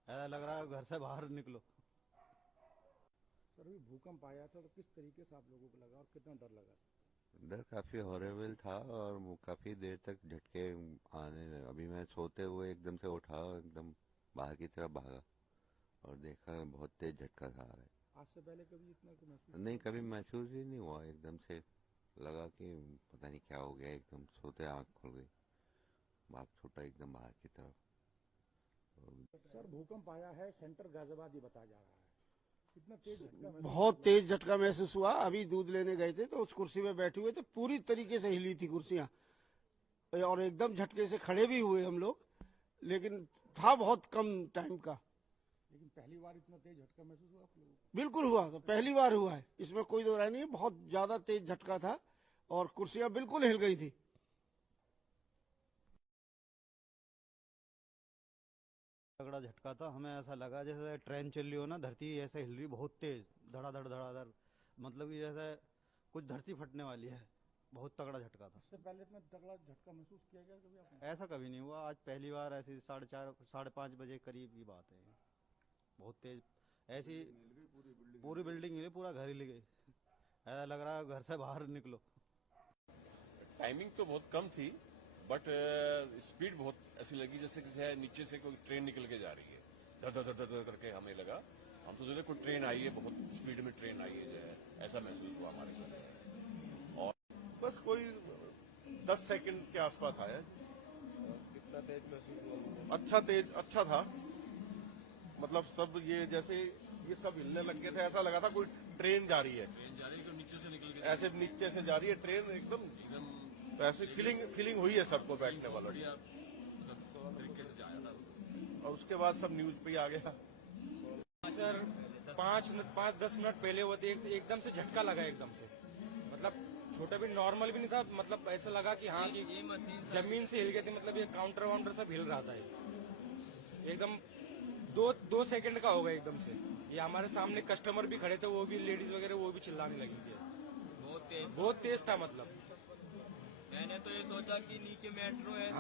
ऐसा लग रहा है घर से बाहर निकलो। सर अभी भूकंप आया था तो किस तरीके से आप लोगों को लगा और कितना डर लगा? डर काफी हॉरेबल था और काफी देर तक झटके आने लगे। अभी मैं सोते हुए एकदम से उठा, एकदम बाहर की तरफ भागा और देखा बहुत तेज झटका था आ रहा है। आज से पहले कभी इतना को महसूस? नहीं, कभी महसूस ही नहीं हुआ। एकदम से लगा कि पता नहीं क्या हो गया, एकदम सोते आंख खुल गई, भाग छूटा एकदम बाहर की तरफ। सर भूकंप आया है, सेंटर गाजियाबाद ही बताया जा रहा है। कितना तेज झटका? बहुत तेज झटका महसूस हुआ। अभी दूध लेने गए थे तो उस कुर्सी में बैठे हुए थे, पूरी तरीके से हिली थी कुर्सियां, और एकदम झटके से खड़े भी हुए हम लोग, लेकिन था बहुत कम टाइम का। लेकिन पहली बार इतना तेज झटका महसूस हुआ आप लोगों को? बिल्कुल हुआ, तो पहली बार हुआ है, इसमें कोई दो राय नहीं है। बहुत ज्यादा तेज झटका था और कुर्सियां बिल्कुल हिल गई थी। तगड़ा झटका था, हमें ऐसा लगा जैसे ट्रेन चल रही हो ना, धरती ऐसे हिल रही बहुत तेज, धड़ाधड़ धड़ाधड़, मतलब कि जैसे कुछ धरती फटने वाली है। बहुत तगड़ा झटका था। इससे पहले इतना तगड़ा झटका महसूस किया गया कभी आपने? ऐसा कभी नहीं हुआ, आज पहली बार ऐसी 4:30 5 बजे करीब की बात है। बहुत तेज ऐसी पूरी बिल्डिंग हिली, पूरा घर हिल गई, ऐसा लग रहा है घर से बाहर निकलो। टाइमिंग तो बहुत कम थी बट स्पीड बहुत ऐसी लगी जैसे कि है नीचे से कोई ट्रेन निकल के जा रही है। धर धर धर धर करके हमें लगा, हम तो सोचे कोई ट्रेन आई है, बहुत स्पीड में ट्रेन आई है जो है, ऐसा महसूस हुआ हमारे को। और बस कोई 10 सेकंड के आसपास आया। कितना तेज महसूस हुआ? अच्छा था। मतलब सब ये जैसे ये सब हिलने लग गए थे, ऐसा लगा था कोई ट्रेन जा रही है। ट्रेन जा रही है, नीचे से निकल के ऐसे नीचे से जा रही है ट्रेन एकदम। तो ऐसी फीलिंग हुई है सबको बैठने वालों को। तरीके से जाया था। और उसके बाद सब न्यूज पे ही आ गया। सर 5-10 मिनट पहले वो एकदम से झटका लगा एकदम से, मतलब छोटा भी नॉर्मल भी नहीं था, मतलब ऐसा लगा कि हाँ कि ये मशीन जमीन से हिल गए थे, मतलब ये काउंटर वाउंटर सब हिल रहा था एकदम। 2 सेकंड का होगा एकदम से। ये हमारे सामने कस्टमर भी खड़े थे, वो भी लेडीज वगैरह वो भी चिल्लाने लगी थी। बहुत तेज था मतलब। मैंने तो ये सोचा कि नीचे मेट्रो है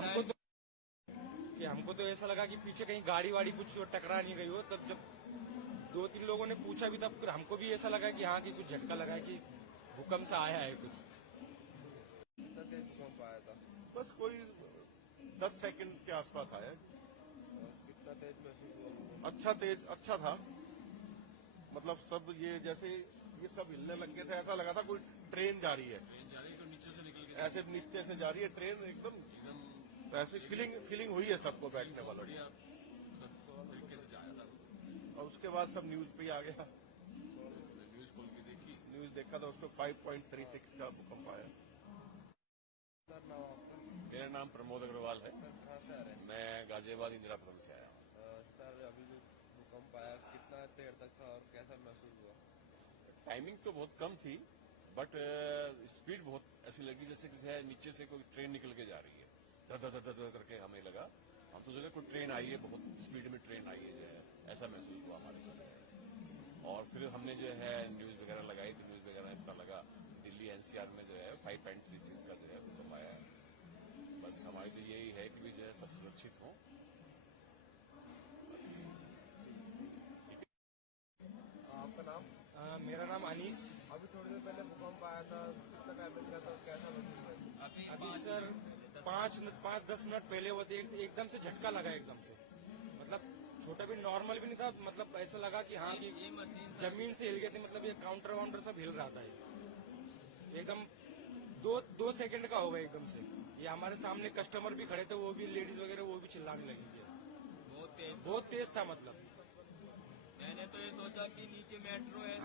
हमको तो ऐसा लगा कि पीछे कहीं गाड़ी वाड़ी कुछ टकरा नहीं गई हो। तब जब 2-3 लोगों ने पूछा भी, तब फिर हमको भी ऐसा लगा कि हाँ कि कुछ झटका लगा है, कि भूकंप सा आया है कुछ। कितना तेज भूकंप आया था? बस कोई 10 सेकंड के आसपास आया। कितना तेज महसूस हुआ? अच्छा था। मतलब सब ये जैसे ये सब हिलने लग गए थे, ऐसा लगा था कोई ट्रेन जा रही है। ट्रेन जा रही है, नीचे से निकल के ऐसे नीचे से जा रही है ट्रेन एकदम। तो ऐसी फीलिंग हुई है सबको बैठने वालों को। तरीके से जाया था। और उसके बाद सब न्यूज पे ही आ गया। न्यूज खोल के देखी, न्यूज देखा था, उसमें 5.36 का भूकंप आया। सर नाम आपका? मेरा नाम प्रमोद अग्रवाल है। सर कहाँ से आ रहे हैं? मैं गाजियाबाद इंदिरापुरम से आया। सर अभी जो भूकंप आया कितना देर तक था और कैसा महसूस हुआ? टाइमिंग तो बहुत कम थी बट स्पीड बहुत ऐसी लगी जैसे कि है नीचे से कोई ट्रेन निकल के जा रही है। धर धर धर धर करके हमें लगा, हम तो सोचे कोई ट्रेन आई है, बहुत स्पीड में ट्रेन आई है जो है, ऐसा महसूस हुआ हमारे को। और फिर हमने जो है न्यूज वगैरह लगाई तो न्यूज वगैरह में पता लगा दिल्ली एनसीआर में जो है 5.36 का जो है भूकंप आया है। बस हमारी तो यही है कि भी जो है सब सुरक्षित हों। आपका नाम? मेरा नाम अनीस। अभी थोड़ी देर पहले भूकंप आया था, कितना टाइम मिल गया था, कैसा महसूस हुआ? अभी सर 5-10 मिनट पहले वो एकदम से झटका लगा एकदम से, मतलब छोटा भी नॉर्मल भी नहीं था, मतलब ऐसा लगा कि हाँ कि ये मशीन जमीन से हिल गए थे, मतलब ये काउंटर वाउंटर सब हिल रहा था एकदम। 2 सेकंड का होगा एकदम से। ये हमारे सामने कस्टमर भी खड़े थे, वो भी लेडीज वगैरह वो भी चिल्लाने लगी थी। बहुत तेज था मतलब। मैंने तो ये सोचा कि नीचे मेट्रो है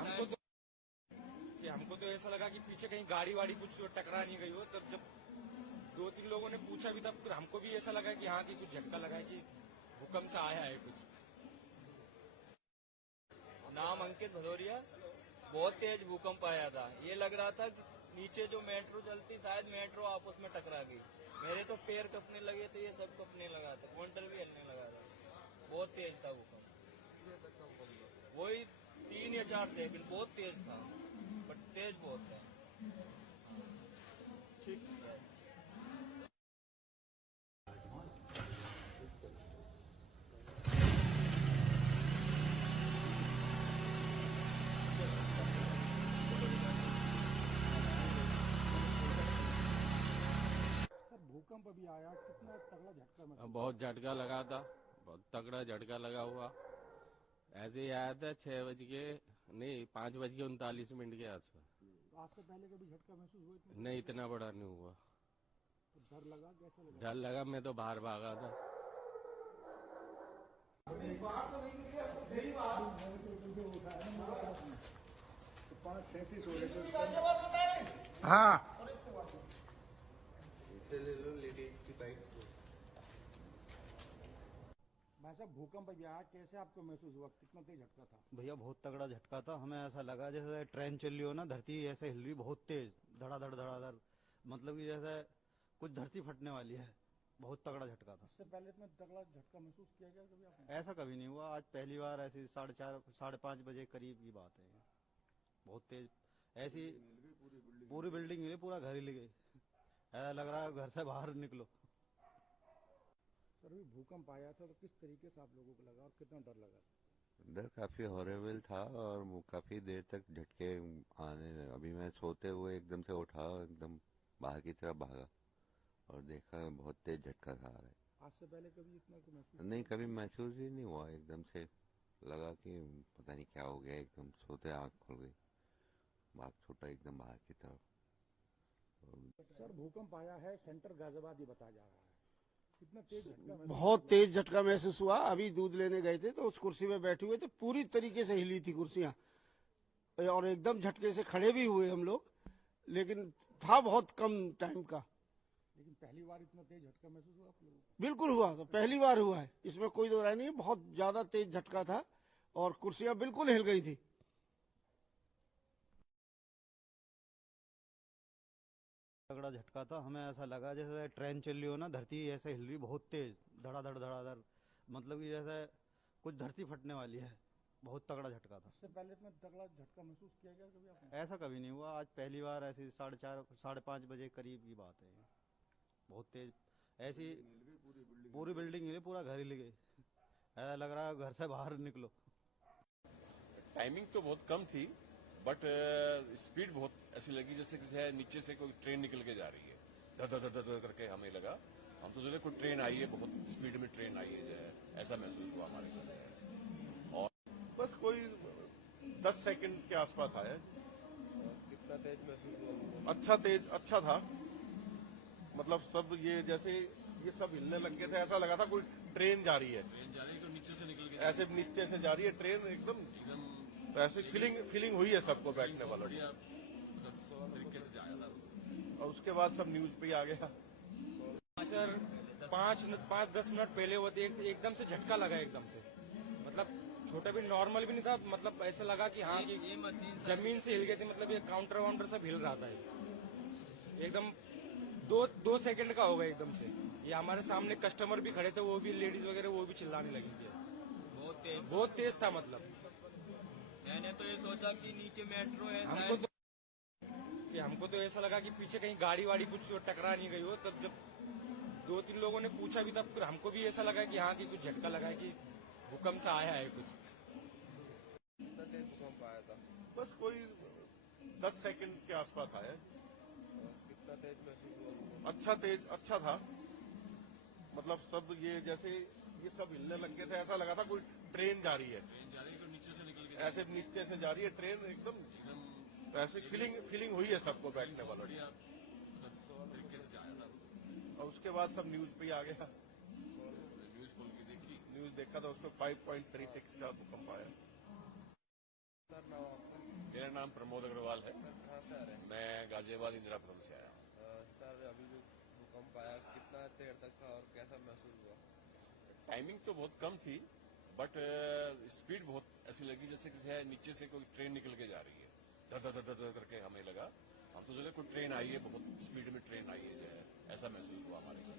हमको तो ऐसा लगा कि पीछे कहीं गाड़ी वाड़ी कुछ टकरा नहीं गई हो। तब जब 2-3 लोगों ने पूछा भी, तब फिर हमको भी ऐसा लगा कि हाँ कि कुछ झटका लगा है, कि भूकंप सा आया है कुछ। नाम अंकित भदौरिया। बहुत तेज भूकंप आया था, ये लग रहा था कि नीचे जो मेट्रो चलती शायद मेट्रो आपस में टकरा गई। मेरे तो पैर कपने लगे थे, ये सब कपने लगा था, काउंटर भी हिलने लगा था। बहुत तेज था भूकंप, वही 3 या 4 सेकंड। बहुत तेज था, बट तेज बहुत था। ठीक। भूकंप अभी आया, कितना तगड़ा झटका महसूस? बहुत झटका लगा था, बहुत तगड़ा झटका लगा हुआ। ऐसे ही आया था 5:39 के आसपास। आज से पहले कभी झटका महसूस हुआ? नहीं, इतना बड़ा नहीं हुआ। तो डर लगा, कैसा लगा? डर लगा, मैं तो बाहर भागा था। हाँ, भाई साहब भूकंप अभी आया, कैसे आपको महसूस हुआ? कितना तेज झटका था? भैया बहुत तगड़ा झटका था, हमें ऐसा लगा जैसे ट्रेन चल रही हो ना, धरती ऐसे हिल रही बहुत तेज, धड़ाधड़ धड़ाधड़, मतलब कि जैसे कुछ धरती फटने वाली है। बहुत तगड़ा झटका था। इससे पहले इतना तगड़ा झटका महसूस किया गया कभी आपने? ऐसा कभी नहीं हुआ, आज पहली बार ऐसी 4:30 5:30 बजे करीब की बात है। बहुत तेज ऐसी पूरी बिल्डिंग हिली, पूरा घर हिल गई, ऐसा लग रहा है घर से बाहर निकलो। सर अभी भूकंप आया था तो किस तरीके से आप लोगों को लगा और कितना डर लगा? डर काफी हॉरेबल था और काफी देर तक झटके आने लगे। अभी मैं सोते हुए एकदम से उठा, एकदम बाहर की तरफ भागा और देखा बहुत तेज झटका था आ रहा है। आज से पहले कभी इतना को महसूस नहीं, कभी महसूस ही नहीं हुआ। एकदम से लगा कि पता नहीं क्या हो गया, एकदम सोते आंख खुल गई, बात छूटा एकदम बाहर की तरफ। सर भूकंप आया है, सेंटर गाजियाबाद ही बताया जा रहा है। कितना तेज झटका महसूस बहुत तेज झटका महसूस हुआ। अभी दूध लेने गए थे तो उस कुर्सी में बैठे हुए थे, पूरी तरीके से हिली थी कुर्सियां और एकदम झटके से खड़े भी हुए हम लोग, लेकिन था बहुत कम टाइम का। लेकिन पहली बार इतना तेज झटका महसूस हुआ आप लोगों को? बिल्कुल हुआ, तो पहली बार हुआ है, इसमें कोई दो राय नहीं है। बहुत ज्यादा तेज झटका था और कुर्सियां बिल्कुल हिल गई थी। तगड़ा झटका था, हमें ऐसा लगा जैसे ट्रेन चल रही हो ना, धरती ऐसे हिल रही बहुत तेज, धड़ाधड़ धड़ाधड़, मतलब कि जैसे कुछ धरती फटने वाली है। बहुत तगड़ा झटका था। इससे पहले इतना तगड़ा झटका महसूस किया गया कभी आपने? ऐसा कभी नहीं हुआ, आज पहली बार ऐसी 4:30 5:30 बजे करीब की बात है। बहुत तेज ऐसी पूरी बिल्डिंग हिले, पूरा घर हिल गई। ऐसा लग रहा है घर से बाहर निकलो। टाइमिंग तो बहुत कम थी, बट स्पीड बहुत ऐसी लगी जैसे कि नीचे से कोई ट्रेन निकल के जा रही है। धर धर धर करके हमें लगा, हम तो सोचे कोई ट्रेन आई है, बहुत स्पीड में ट्रेन आई है, जो है ऐसा महसूस हुआ हमारे को। और बस कोई 10 सेकंड के आसपास आया। कितना तेज महसूस हुआ? अच्छा था। मतलब सब ये जैसे ये सब हिलने लग गए थे, ऐसा लगा था कोई ट्रेन जा रही है। ट्रेन जा रही है, नीचे से निकल के ऐसे नीचे से जा रही है ट्रेन एकदम, तो ऐसे फीलिंग हुई है सबको बैठने वालों को। तरीके से जाया था। और उसके बाद सब न्यूज पे ही आ गया। सर 5-10 मिनट पहले वो एकदम से झटका लगा, एकदम से, मतलब छोटा भी नॉर्मल भी नहीं था, मतलब ऐसा लगा कि हाँ कि ये मशीन जमीन से हिल गई थी, मतलब ये काउंटर वाउंटर सब हिल रहा था एकदम। 2 सेकंड का होगा एकदम से। ये हमारे सामने कस्टमर भी खड़े थे, वो भी लेडीज वगैरह वो भी चिल्लाने लगी थी। बहुत तेज था, मतलब मैंने तो ये सोचा कि नीचे मेट्रो है हमको तो ऐसा लगा कि पीछे कहीं गाड़ी वाड़ी कुछ टकरा नहीं गई हो। तब जब 2-3 लोगों ने पूछा भी, तब फिर हमको भी ऐसा लगा कि हाँ कि कुछ झटका लगा है, कि भूकंप से आया है कुछ। कितना तेज भूकंप आया था? बस कोई 10 सेकंड के आसपास आया। कितना तेज महसूस हुआ? अच्छा था। मतलब सब ये जैसे ये सब हिलने लग गए थे, ऐसा लगा था कोई ट्रेन जा रही है। ट्रेन जा रही है, नीचे से निकल के ऐसे नीचे से जा रही है ट्रेन एकदम, तो ऐसे फीलिंग हुई है सबको बैठने वालों को। तरीके से जाया था। और उसके बाद सब न्यूज पे ही आ गया। न्यूज खोल के देखी, न्यूज देखा था, उसमें 5.36 का भूकंप आया। सर नाम आपका? मेरा नाम प्रमोद अग्रवाल है। सर कहाँ से आ रहे हैं? मैं गाजियाबाद इंदिरापुरम से आया हूँ। सर अभी जो भूकंप आया कितना देर तक था और कैसा महसूस हुआ? टाइमिंग तो बहुत कम थी, बट स्पीड बहुत ऐसी लगी जैसे कि नीचे से कोई ट्रेन निकल के जा रही है। धर धर धर करके हमें लगा, हम तो सोचे कोई ट्रेन आई है, बहुत स्पीड में ट्रेन आई है, जो है ऐसा महसूस हुआ हमारे को।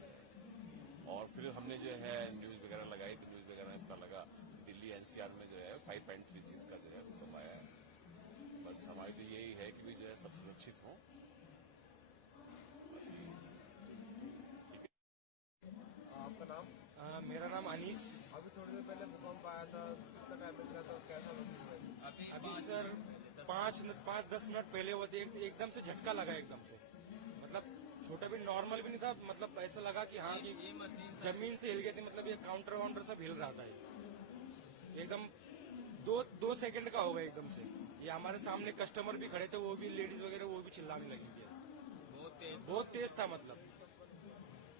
और फिर हमने जो है न्यूज वगैरह लगाई, तो न्यूज वगैरह में पता लगा दिल्ली NCR में जो है 5.36 का जो है भूकंप आया है। बस हमारी तो यही है कि जो है सब सुरक्षित हों। आपका नाम? मेरा नाम अनीस। अभी थोड़ी देर पहले भूकंप आया था, कितना टाइम लग रहा था और कैसा महसूस हुआ? अभी सर 5-10 मिनट पहले वो एकदम से झटका लगा, एकदम से, मतलब छोटा भी नॉर्मल भी नहीं था, मतलब ऐसा लगा कि हाँ कि ये मशीन जमीन से हिल गई थी, मतलब ये काउंटर वाउंटर सब हिल रहा था एकदम। 2 सेकंड का होगा एकदम से। ये हमारे सामने कस्टमर भी खड़े थे, वो भी लेडीज वगैरह वो भी चिल्लाने लगी थी। बहुत तेज था, मतलब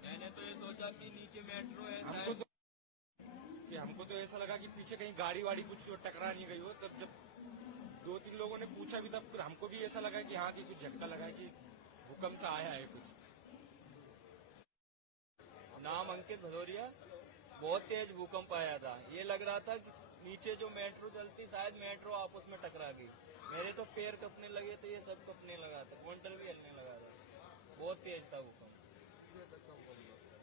मैंने तो ये सोचा कि नीचे मेट्रो है हमको तो ऐसा लगा कि पीछे कहीं गाड़ी वाड़ी कुछ टकरा नहीं गई हो। तब जब 2-3 लोगों ने पूछा भी, तब फिर हमको भी ऐसा लगा कि हाँ कि कुछ झटका लगा है, कि भूकंप से आया है कुछ। नाम अंकित भदौरिया। बहुत तेज भूकंप आया था, ये लग रहा था कि नीचे जो मेट्रो चलती, शायद मेट्रो आपस में टकरा गई। मेरे तो पैर कपने लगे थे, ये सब कपने लगा था, काउंटर भी हिलने लगा था। बहुत तेज था भूकंप,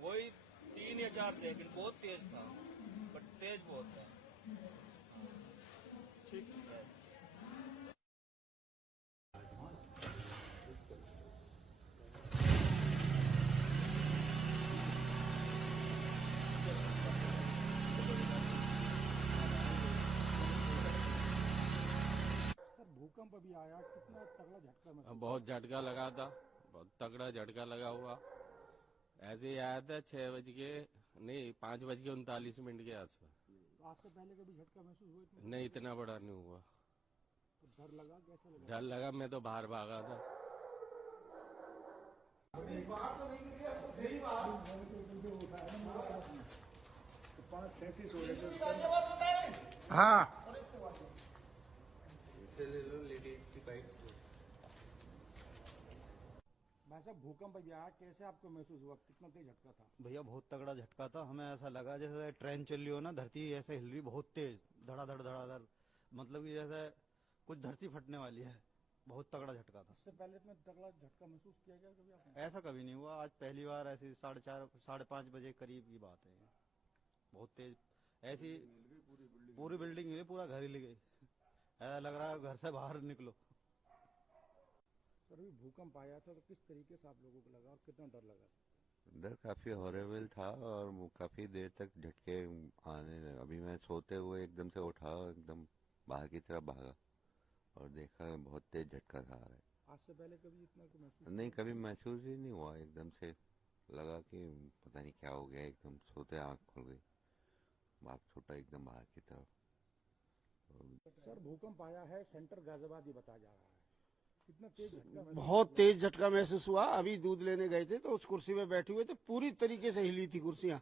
वही 3 या 4 सेकंड। बहुत तेज था, बट तेज बहुत था। ठीक। सर भूकंप अभी आया, कितना तगड़ा झटका महसूस? बहुत झटका लगा था, बहुत तगड़ा झटका लगा हुआ। ऐसे ही आया था 5:39 के आसपास। आज से पहले कभी झटका महसूस हुआ? नहीं, इतना बड़ा नहीं हुआ। तो डर लगा, कैसा लगा? डर लगा, मैं तो बाहर भागा था। हाँ, भाई साहब भूकंप भी आया, कैसे आपको महसूस हुआ? कितना तेज झटका था? भैया बहुत तगड़ा झटका था। हमें ऐसा लगा जैसे ट्रेन चल रही हो ना, धरती ऐसे हिल रही बहुत तेज, धड़ाधड़ धड़ाधड़, मतलब कि जैसे कुछ धरती फटने वाली है। बहुत तगड़ा झटका था। इससे पहले इतना तगड़ा झटका महसूस किया गया कभी आपने? ऐसा कभी नहीं हुआ। आज पहली बार ऐसी 4:30 5:30 बजे करीब की बात है। बहुत तेज ऐसी पूरी बिल्डिंग हिली, पूरा घर हिल गई। ऐसा लग रहा है घर से बाहर निकलो। सर अभी भूकंप आया था तो किस तरीके से आप लोगों को लगा और कितना डर लगा? डर काफी हॉरेबल था और काफी देर तक झटके आने लगे। अभी मैं सोते हुए एकदम से उठा, एकदम बाहर की तरफ भागा और देखा बहुत तेज झटका था। आज से पहले कभी इतना को महसूस? नहीं, कभी महसूस ही नहीं हुआ। एकदम से लगा कि पता नहीं क्या हो गया, एकदम सोते आंख खुल गई, भाग छूटा एकदम बाहर की तरफ। सर भूकंप आया है, सेंटर गाजियाबाद ही बताया जा रहा है। कितना तेज झटका? बहुत तेज झटका महसूस हुआ। अभी दूध लेने गए थे तो उस कुर्सी में बैठे हुए थे, पूरी तरीके से हिली थी कुर्सियां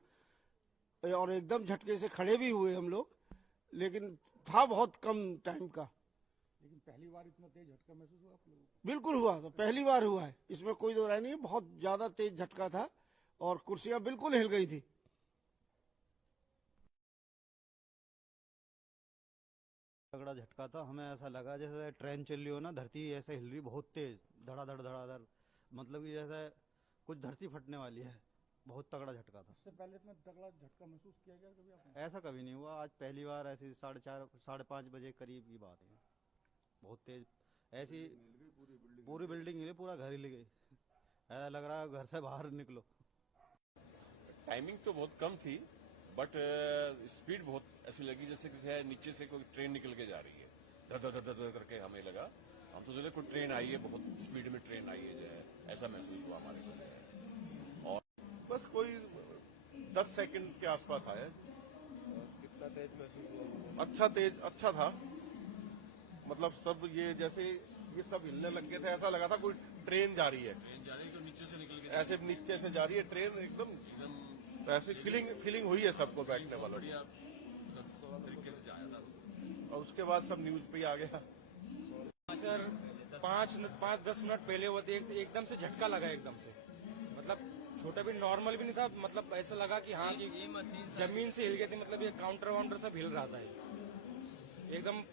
और एकदम झटके से खड़े भी हुए हम लोग, लेकिन था बहुत कम टाइम का। लेकिन पहली बार इतना तेज झटका महसूस हुआ आप लोगों को? बिल्कुल हुआ, तो पहली बार हुआ है, इसमें कोई दो राय नहीं है। बहुत ज्यादा तेज झटका था और कुर्सियां बिल्कुल हिल गई थी। तगड़ा झटका था। हमें ऐसा लगा जैसे ट्रेन चल रही हो ना, धरती ऐसे हिल रही बहुत तेज, धड़ाधड़ धड़ाधड़, मतलब कि जैसे कुछ धरती फटने वाली है। बहुत तगड़ा झटका था। इससे पहले इतना तगड़ा झटका महसूस किया गया कभी आपने? ऐसा कभी नहीं हुआ। आज पहली बार ऐसी 4:30 5:30 बजे करीब की बात है। बहुत तेज ऐसी पूरी बिल्डिंग हिली, पूरा घर हिल गई। ऐसा लग रहा है घर से बाहर निकलो। टाइमिंग तो बहुत कम थी, बट स्पीड बहुत ऐसी लगी जैसे किसी नीचे से कोई ट्रेन निकल के जा रही है। धर धर धर धर करके हमें लगा। हम तो सोचे कोई ट्रेन आई है, बहुत स्पीड में ट्रेन आई है, जो है ऐसा महसूस हुआ हमारे को। और बस कोई 10 सेकंड के आसपास आया। कितना तेज महसूस हुआ? अच्छा था। मतलब सब ये जैसे ये सब हिलने लग गए थे, ऐसा लगा था कोई ट्रेन जा रही है। ट्रेन जा रही है तो नीचे से निकल के ऐसे नीचे से जा रही है ट्रेन एकदम, तो ऐसी फीलिंग हुई है सबको बैठने वालों को। बढ़िया तरीके से जाया था। और उसके बाद सब न्यूज पे ही आ गया। सर 5-10 मिनट पहले हुआ थे, एकदम से झटका लगा एकदम से। मतलब छोटा भी नॉर्मल भी नहीं था, मतलब ऐसा लगा कि हाँ कि ये मशीन जमीन से हिल गई थी। मतलब ये काउंटर वाउंटर सब हिल रहा था। एकदम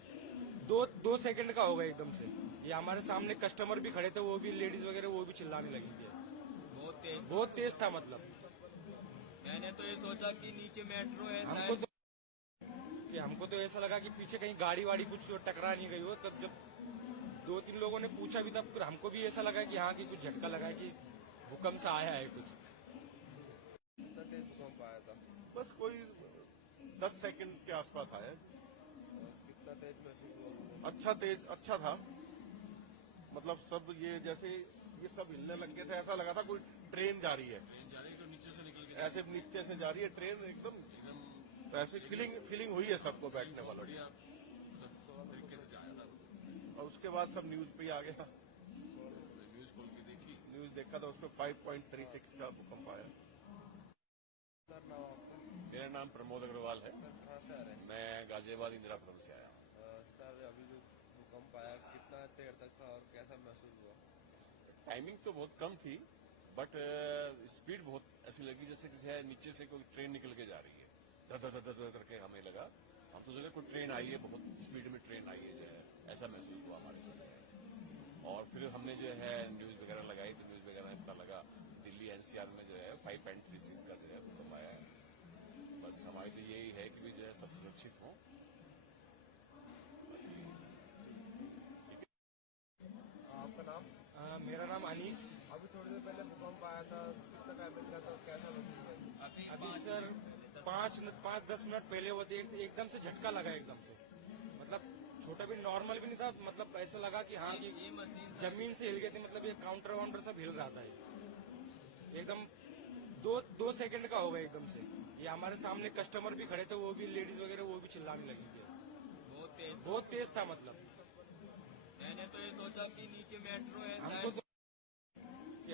2 सेकंड का होगा एकदम से। ये हमारे सामने कस्टमर भी खड़े थे, वो भी लेडीज वगैरह वो भी चिल्लाने लगी थी। बहुत तेज था। मतलब मैंने तो ये सोचा कि नीचे मेट्रो है हमको तो ऐसा लगा कि पीछे कहीं गाड़ी वाड़ी कुछ टकरा नहीं गई हो। तब जब 2-3 लोगों ने पूछा भी, तब फिर हमको भी ऐसा लगा कि हाँ कि कुछ झटका लगा है, कि भूकंप से आया है कुछ। कितना तेज भूकंप आया था? बस कोई 10 सेकंड के आसपास आया। कितना तेज महसूस हुआ? अच्छा था। मतलब सब ये जैसे ये सब हिलने लग गए थे, ऐसा लगा था कोई ट्रेन जा रही है। ट्रेन जा रही है तो नीचे से निकल के ऐसे नीचे से जा रही है ट्रेन एकदम, तो ऐसी फीलिंग हुई है सबको बैठने वालों को। बढ़िया तरीके से जाया था। और उसके बाद सब न्यूज पे ही आ गया। न्यूज खोल के देखी, न्यूज देखा था, उसमें 5.36 का भूकंप आया। सर नाम आपका? मेरा नाम प्रमोद अग्रवाल है। सर कहाँ से आ रहे हैं? मैं गाजियाबाद इंदिरापुरम से आया हूँ। सर अभी जो भूकंप आया कितना देर तक था और कैसा महसूस हुआ? टाइमिंग तो बहुत कम थी, बट स्पीड बहुत ऐसी लगी जैसे किसी नीचे से कोई ट्रेन निकल के जा रही है। धर धर धर धर करके हमें लगा। हम तो सोचे कोई ट्रेन आई है, बहुत स्पीड में ट्रेन आई है, जो है ऐसा महसूस हुआ हमारे को। और फिर हमने जो है न्यूज वगैरह लगाई, तो न्यूज वगैरह में पता लगा दिल्ली NCR में जो है 5.36 का जो है भूकंप आया है। बस हमारी तो यही है कि भी जो है सब सुरक्षित हों। आपका नाम? मेरा नाम अनीस। अभी थोड़ी देर पहले भूकंप आया था, कितना टाइम का था, कैसा महसूस हुआ? अभी सर 5-10 मिनट पहले हुआ थे, एकदम से झटका लगा एकदम से। मतलब छोटा भी नॉर्मल भी नहीं था, मतलब ऐसा लगा कि हाँ कि ये मशीन जमीन से हिल गए थे, मतलब ये काउंटर वाउंटर सब हिल रहा था ये। एकदम दो सेकंड का होगा एकदम से। ये हमारे सामने कस्टमर भी खड़े थे, वो भी लेडीज वगैरह वो भी चिल्लाने लगी थी। बहुत तेज था मतलब। मैंने तो ये सोचा कि नीचे मेट्रो है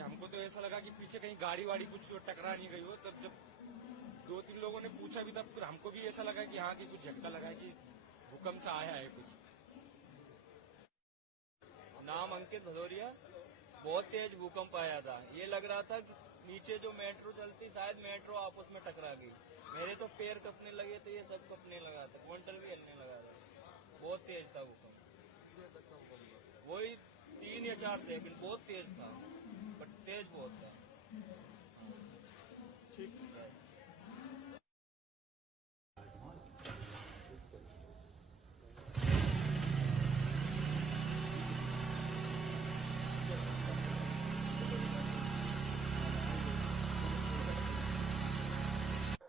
हमको तो ऐसा लगा कि पीछे कहीं गाड़ी वाड़ी कुछ टकरा नहीं गई हो। तब जब 2-3 लोगों ने पूछा भी, तब फिर हमको भी ऐसा लगा कि हाँ कि कुछ झटका लगा है, कि भूकंप से आया है कुछ। नाम अंकित भदौरिया। बहुत तेज भूकंप आया था। ये लग रहा था कि नीचे जो मेट्रो चलती, शायद मेट्रो आपस में टकरा गई। मेरे तो पैर कपने लगे थे, ये सब कपने लगा था, काउंटर भी हिलने लगा था। बहुत तेज था भूकंप। वही 3 या 4 सेकंड। बहुत तेज था, बट तेज बहुत था। ठीक है।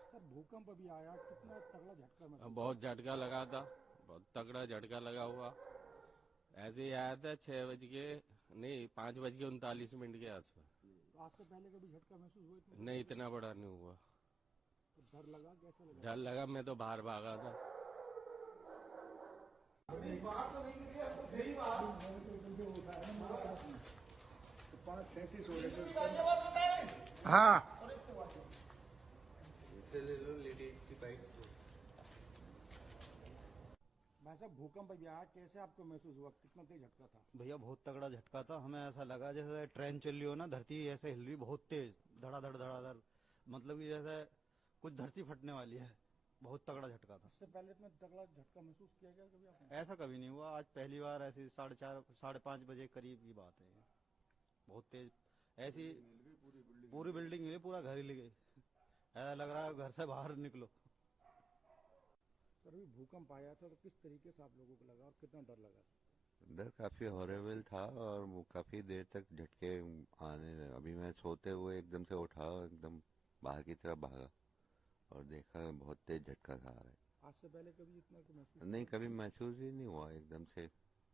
सर भूकंप अभी आया, कितना तगड़ा झटका महसूस बहुत झटका लगा था, बहुत तगड़ा झटका लगा हुआ। ऐसे ही आया था 5:39 के आसपास। आज से पहले कभी झटका महसूस हुआ? नहीं, इतना बड़ा नहीं हुआ। तो डर लगा, कैसा लगा? डर लगा, मैं तो बाहर भागा था। हाँ, भाई साहब भूकंप अभी आया, कैसे आपको महसूस हुआ? कितना तेज झटका था? भैया बहुत तगड़ा झटका था। हमें ऐसा लगा जैसे ट्रेन चल रही हो ना, धरती ऐसे हिल रही बहुत तेज, धड़ाधड़ धड़ाधड़, मतलब कि जैसे कुछ धरती फटने वाली है। बहुत तगड़ा झटका था। इससे पहले इतना तगड़ा झटका महसूस किया गया कभी आपने? ऐसा कभी नहीं हुआ। आज पहली बार ऐसी 4:30 5:30 बजे करीब की बात है। बहुत तेज ऐसी पूरी बिल्डिंग हिली, पूरा घर हिल गई। ऐसा लग रहा है घर से बाहर निकलो। सर अभी भूकंप आया था, तो किस तरीके से आप लोगों को लगा और कितना डर लगा? डर काफी हॉरेबल था और वो काफी देर तक झटके आने लगे। अभी मैं सोते हुए एकदम से उठा, एकदम बाहर की तरफ भागा और देखा बहुत तेज झटका था। आज से पहले कभी इतना को महसूस नहीं, कभी महसूस ही नहीं हुआ। एकदम से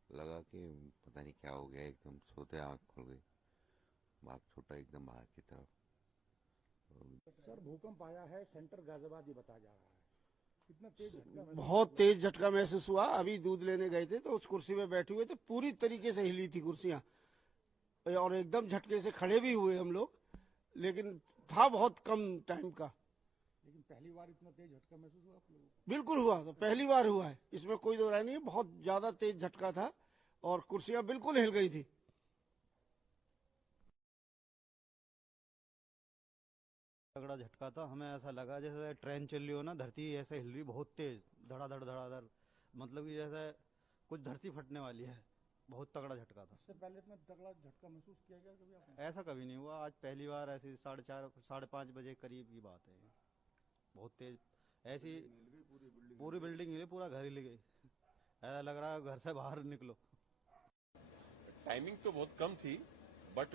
लगा कि पता नहीं क्या हो गया, एकदम सोते आंख खुल गई, भाग छूटा एकदम बाहर की तरफ। सर भूकंप आया है, सेंटर गाजियाबाद ही बताया जा रहा है। कितना तेज झटका? बहुत तेज झटका महसूस हुआ। अभी दूध लेने गए थे तो उस कुर्सी में बैठे हुए थे, पूरी तरीके से हिली थी कुर्सियां, और एकदम झटके से खड़े भी हुए हम लोग, लेकिन था बहुत कम टाइम का। लेकिन पहली बार इतना तेज झटका महसूस हुआ आप लोगों को? बिल्कुल हुआ, तो पहली बार हुआ है, इसमें कोई दो राय नहीं है। बहुत ज्यादा तेज झटका था और कुर्सियां बिल्कुल हिल गई थी। तगड़ा झटका था। हमें ऐसा लगा जैसे ट्रेन चल रही हो ना, धरती ऐसे हिल रही बहुत तेज, धड़ाधड़ धड़ाधड़, मतलब कि जैसे कुछ धरती फटने वाली है। बहुत तगड़ा झटका था। इससे पहले इतना तगड़ा झटका महसूस किया गया कभी आपने? ऐसा कभी नहीं हुआ। आज पहली बार ऐसी 4:30 5:30 बजे करीब की बात है। बहुत तेज ऐसी पूरी बिल्डिंग हिली, पूरा घर हिल गई। ऐसा लग रहा है घर से बाहर निकलो। टाइमिंग तो बहुत कम थी, बट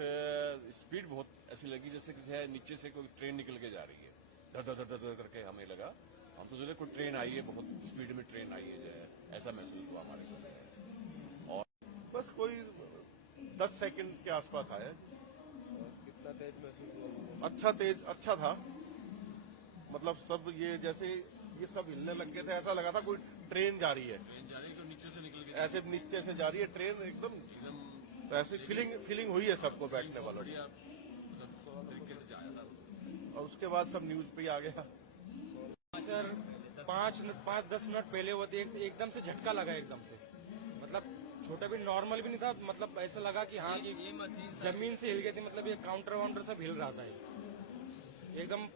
स्पीड बहुत ऐसी लगी जैसे कि नीचे से कोई ट्रेन निकल के जा रही है। धर धर धर धर करके हमें लगा। हम तो सोचे कोई ट्रेन आई है, बहुत स्पीड में ट्रेन आई है, ऐसा महसूस हुआ हमारे को। और बस कोई 10 सेकंड के आसपास आया। कितना तेज महसूस हुआ? अच्छा था, मतलब सब ये जैसे ये सब हिलने लग गए थे, ऐसा लगा था कोई ट्रेन जा रही है। ट्रेन जा रही है, नीचे से निकल के ऐसे नीचे से जा रही है ट्रेन एकदम। तो ऐसी फीलिंग हुई है सबको बैठने वालों को। तरीके से जाया था। और उसके बाद सब न्यूज पे ही आ गया। सर 5-10 मिनट पहले वो एकदम से झटका लगा एकदम से, मतलब छोटा भी नॉर्मल भी नहीं था, मतलब ऐसा लगा कि हाँ कि ये मशीन जमीन से हिल गई थी, मतलब ये काउंटर वाउंटर सब हिल रहा था ये। एकदम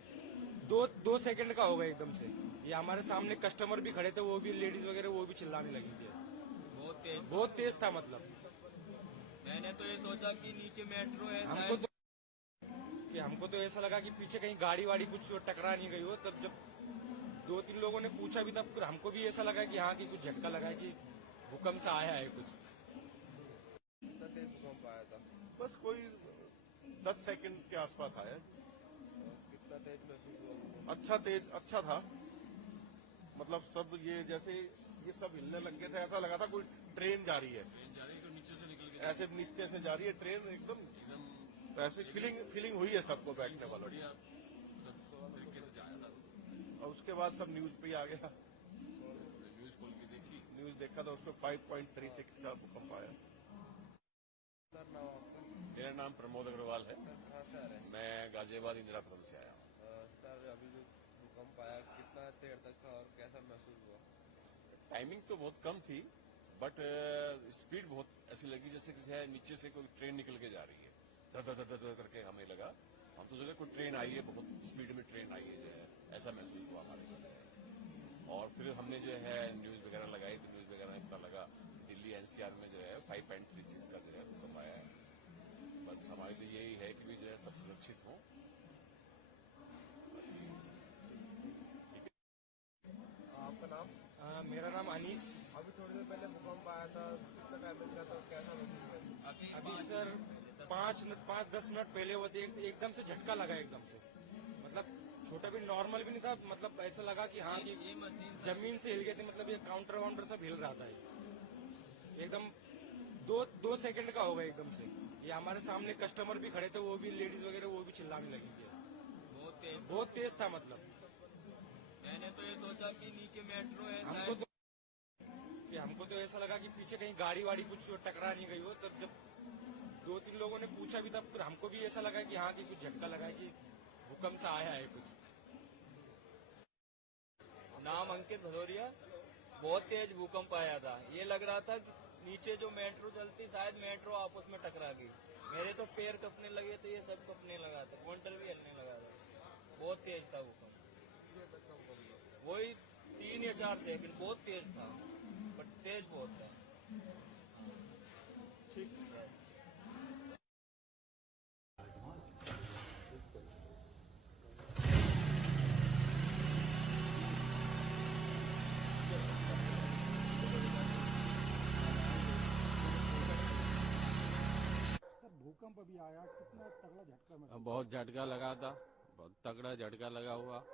दो सेकंड का होगा एकदम से। ये हमारे सामने कस्टमर भी खड़े थे, वो भी लेडीज वगैरह वो भी चिल्लाने लगी थी। बहुत तेज था मतलब। मैंने तो ये सोचा कि नीचे मेट्रो है हमको तो ऐसा लगा कि पीछे कहीं गाड़ी वाड़ी कुछ टकरा नहीं गई हो। तब जब 2-3 लोगों ने पूछा भी, तब फिर हमको भी ऐसा लगा कि हाँ कि कुछ झटका लगा है, कि भूकंप से आया है कुछ। कितना तेज भूकंप आया था? बस कोई 10 सेकंड के आसपास आया। कितना तेज महसूस हुआ? अच्छा था, मतलब सब ये जैसे ये सब हिलने लग गए थे, ऐसा लगा था कोई ट्रेन जा रही है, ट्रेन जा रही है तो नीचे से निकल के ऐसे नीचे से जा रही है ट्रेन एकदम। एकदम तो ऐसी फीलिंग हुई है सबको बैठने वालों को। बढ़िया तरीके से जाया था। और उसके बाद सब न्यूज पे ही आ गया, न्यूज खोल के देखी, न्यूज देखा तो उसमें 5.36 का भूकंप आया। सर नाम आपका? मेरा नाम प्रमोद अग्रवाल है। सर कहाँ से आ रहे हैं? मैं गाजियाबाद इंदिरापुरम से आया हूँ। सर अभी जो भूकंप आया कितना देर तक था और कैसा महसूस हुआ? टाइमिंग तो बहुत कम थी, बट स्पीड बहुत ऐसी लगी जैसे कि नीचे से कोई ट्रेन निकल के जा रही है। धर धर धर धर करके हमें लगा, हम तो सोचे कोई ट्रेन आई है, बहुत स्पीड में ट्रेन आई है, जो है ऐसा महसूस हुआ हमारे को। और फिर हमने जो है न्यूज वगैरह लगाई तो न्यूज वगैरह में पता लगा दिल्ली एनसीआर में जो है 5.36 का जो है भूकंप आया है। बस हमारी तो यही है कि भी जो है सब सुरक्षित हों। आपका नाम? मेरा नाम अनीस। अभी थोड़ी देर पहले भूकंप आया था, कितना टाइम मिल गया था, कैसा महसूस हुआ? अभी सर 5-10 मिनट पहले हुए थे, एकदम से झटका लगा एकदम से। मतलब छोटा भी नॉर्मल भी नहीं था, मतलब ऐसा लगा कि हाँ कि जमीन से हिल गए थे। मतलब ये काउंटर वाउंटर सब हिल रहा था एकदम। दो सेकंड का होगा एकदम से। ये हमारे सामने कस्टमर भी खड़े थे, वो भी लेडीज वगैरह वो भी चिल्लाने लगी थी। बहुत तेज था। मतलब मैंने तो ये सोचा कि नीचे मेट्रो है हमको तो ऐसा लगा कि पीछे कहीं गाड़ी वाड़ी कुछ टकरा नहीं गई हो। तब जब 2-3 लोगों ने पूछा भी, तब फिर हमको भी ऐसा लगा कि हाँ कि कुछ झटका लगा है, कि भूकंप से आया है कुछ। नाम अंकित भदौरिया। बहुत तेज भूकंप आया था, ये लग रहा था कि नीचे जो मेट्रो चलती शायद मेट्रो आपस में टकरा गई। मेरे तो पैर कपने लगे थे, ये सब कपने लगा था, काउंटर भी हिलने लगा था। बहुत तेज था भूकंप, वही 3 या 4 सेकंड। बहुत तेज था, बट तेज बहुत था। ठीक है। भूकंप अभी आया, कितना तगड़ा झटका महसूस? बहुत झटका लगा था, बहुत तगड़ा झटका लगा हुआ।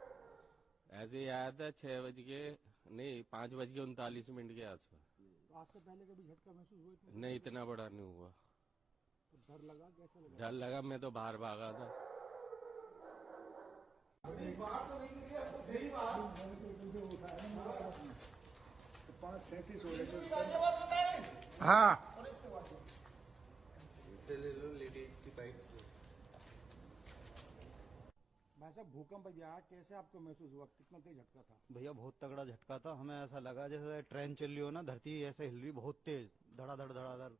ऐसे ही आया था 5:39 के आसपास। तो आज से पहले कभी झटका महसूस हुआ? नहीं, इतना बड़ा नहीं हुआ। तो डर लगा? कैसा लगा? डर लगा, मैं तो बाहर भागा था। हाँ, भाई साहब भूकंप अभी आया, कैसे आपको महसूस हुआ? कितना तेज झटका था? भैया बहुत तगड़ा झटका था। हमें ऐसा लगा जैसे ट्रेन चल रही हो ना, धरती ऐसे हिल रही बहुत तेज, धड़ाधड़ धड़ाधड़।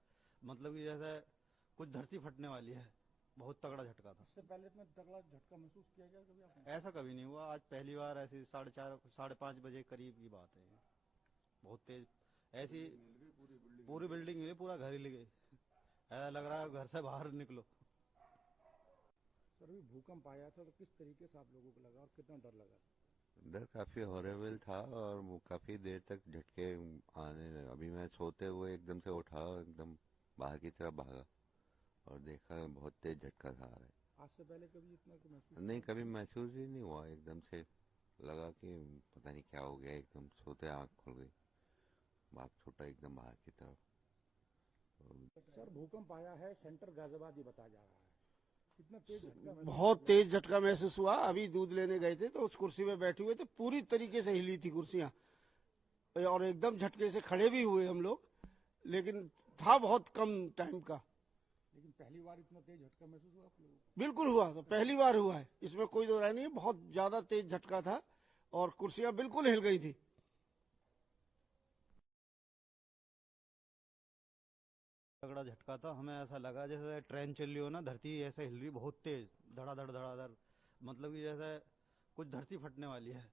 मतलब कि जैसे कुछ धरती फटने वाली है। बहुत तगड़ा झटका था। इससे पहले इतना तगड़ा झटका महसूस किया गया कभी आपने? ऐसा कभी नहीं हुआ, आज पहली बार ऐसी 4:30-5:30 बजे करीब की बात है। बहुत तेज ऐसी पूरी बिल्डिंग हिली, पूरा घर हिल गई। ऐसा लग रहा है घर से बाहर निकलो। सर अभी भूकंप आया था तो किस तरीके से आप लोगों को लगा और कितना डर लगा? डर काफी हॉरेबल था और वो काफी देर तक झटके आने लगे। अभी मैं सोते हुए एकदम से उठा, एकदम बाहर की तरफ भागा और देखा बहुत तेज झटका था आ रहा है। आज से पहले कभी इतना महसूस नहीं, कभी महसूस ही नहीं हुआ। एकदम से लगा कि पता नहीं क्या हो गया, एकदम सोते आंख खुल गई, भाग छूटा एकदम बाहर की तरफ। सर भूकंप आया है, सेंटर गाजियाबाद ही बताया जा रहा है। कितना तेज झटका? बहुत तेज झटका महसूस हुआ। अभी दूध लेने गए थे तो उस कुर्सी पे बैठे हुए थे, पूरी तरीके से हिली थी कुर्सियां और एकदम झटके से खड़े भी हुए हम लोग, लेकिन था बहुत कम टाइम का। लेकिन पहली बार इतना तेज झटका महसूस हुआ आप लोगों को? बिल्कुल हुआ, तो पहली बार हुआ है, इसमें कोई दो राय नहीं है। बहुत ज्यादा तेज झटका था और कुर्सियां बिल्कुल हिल गई थी। तगड़ा झटका था। हमें ऐसा लगा जैसे ट्रेन चल रही हो ना, धरती ऐसे हिल रही बहुत तेज, धड़ाधड़ धड़ाधड़। मतलब कि जैसे कुछ धरती फटने वाली है।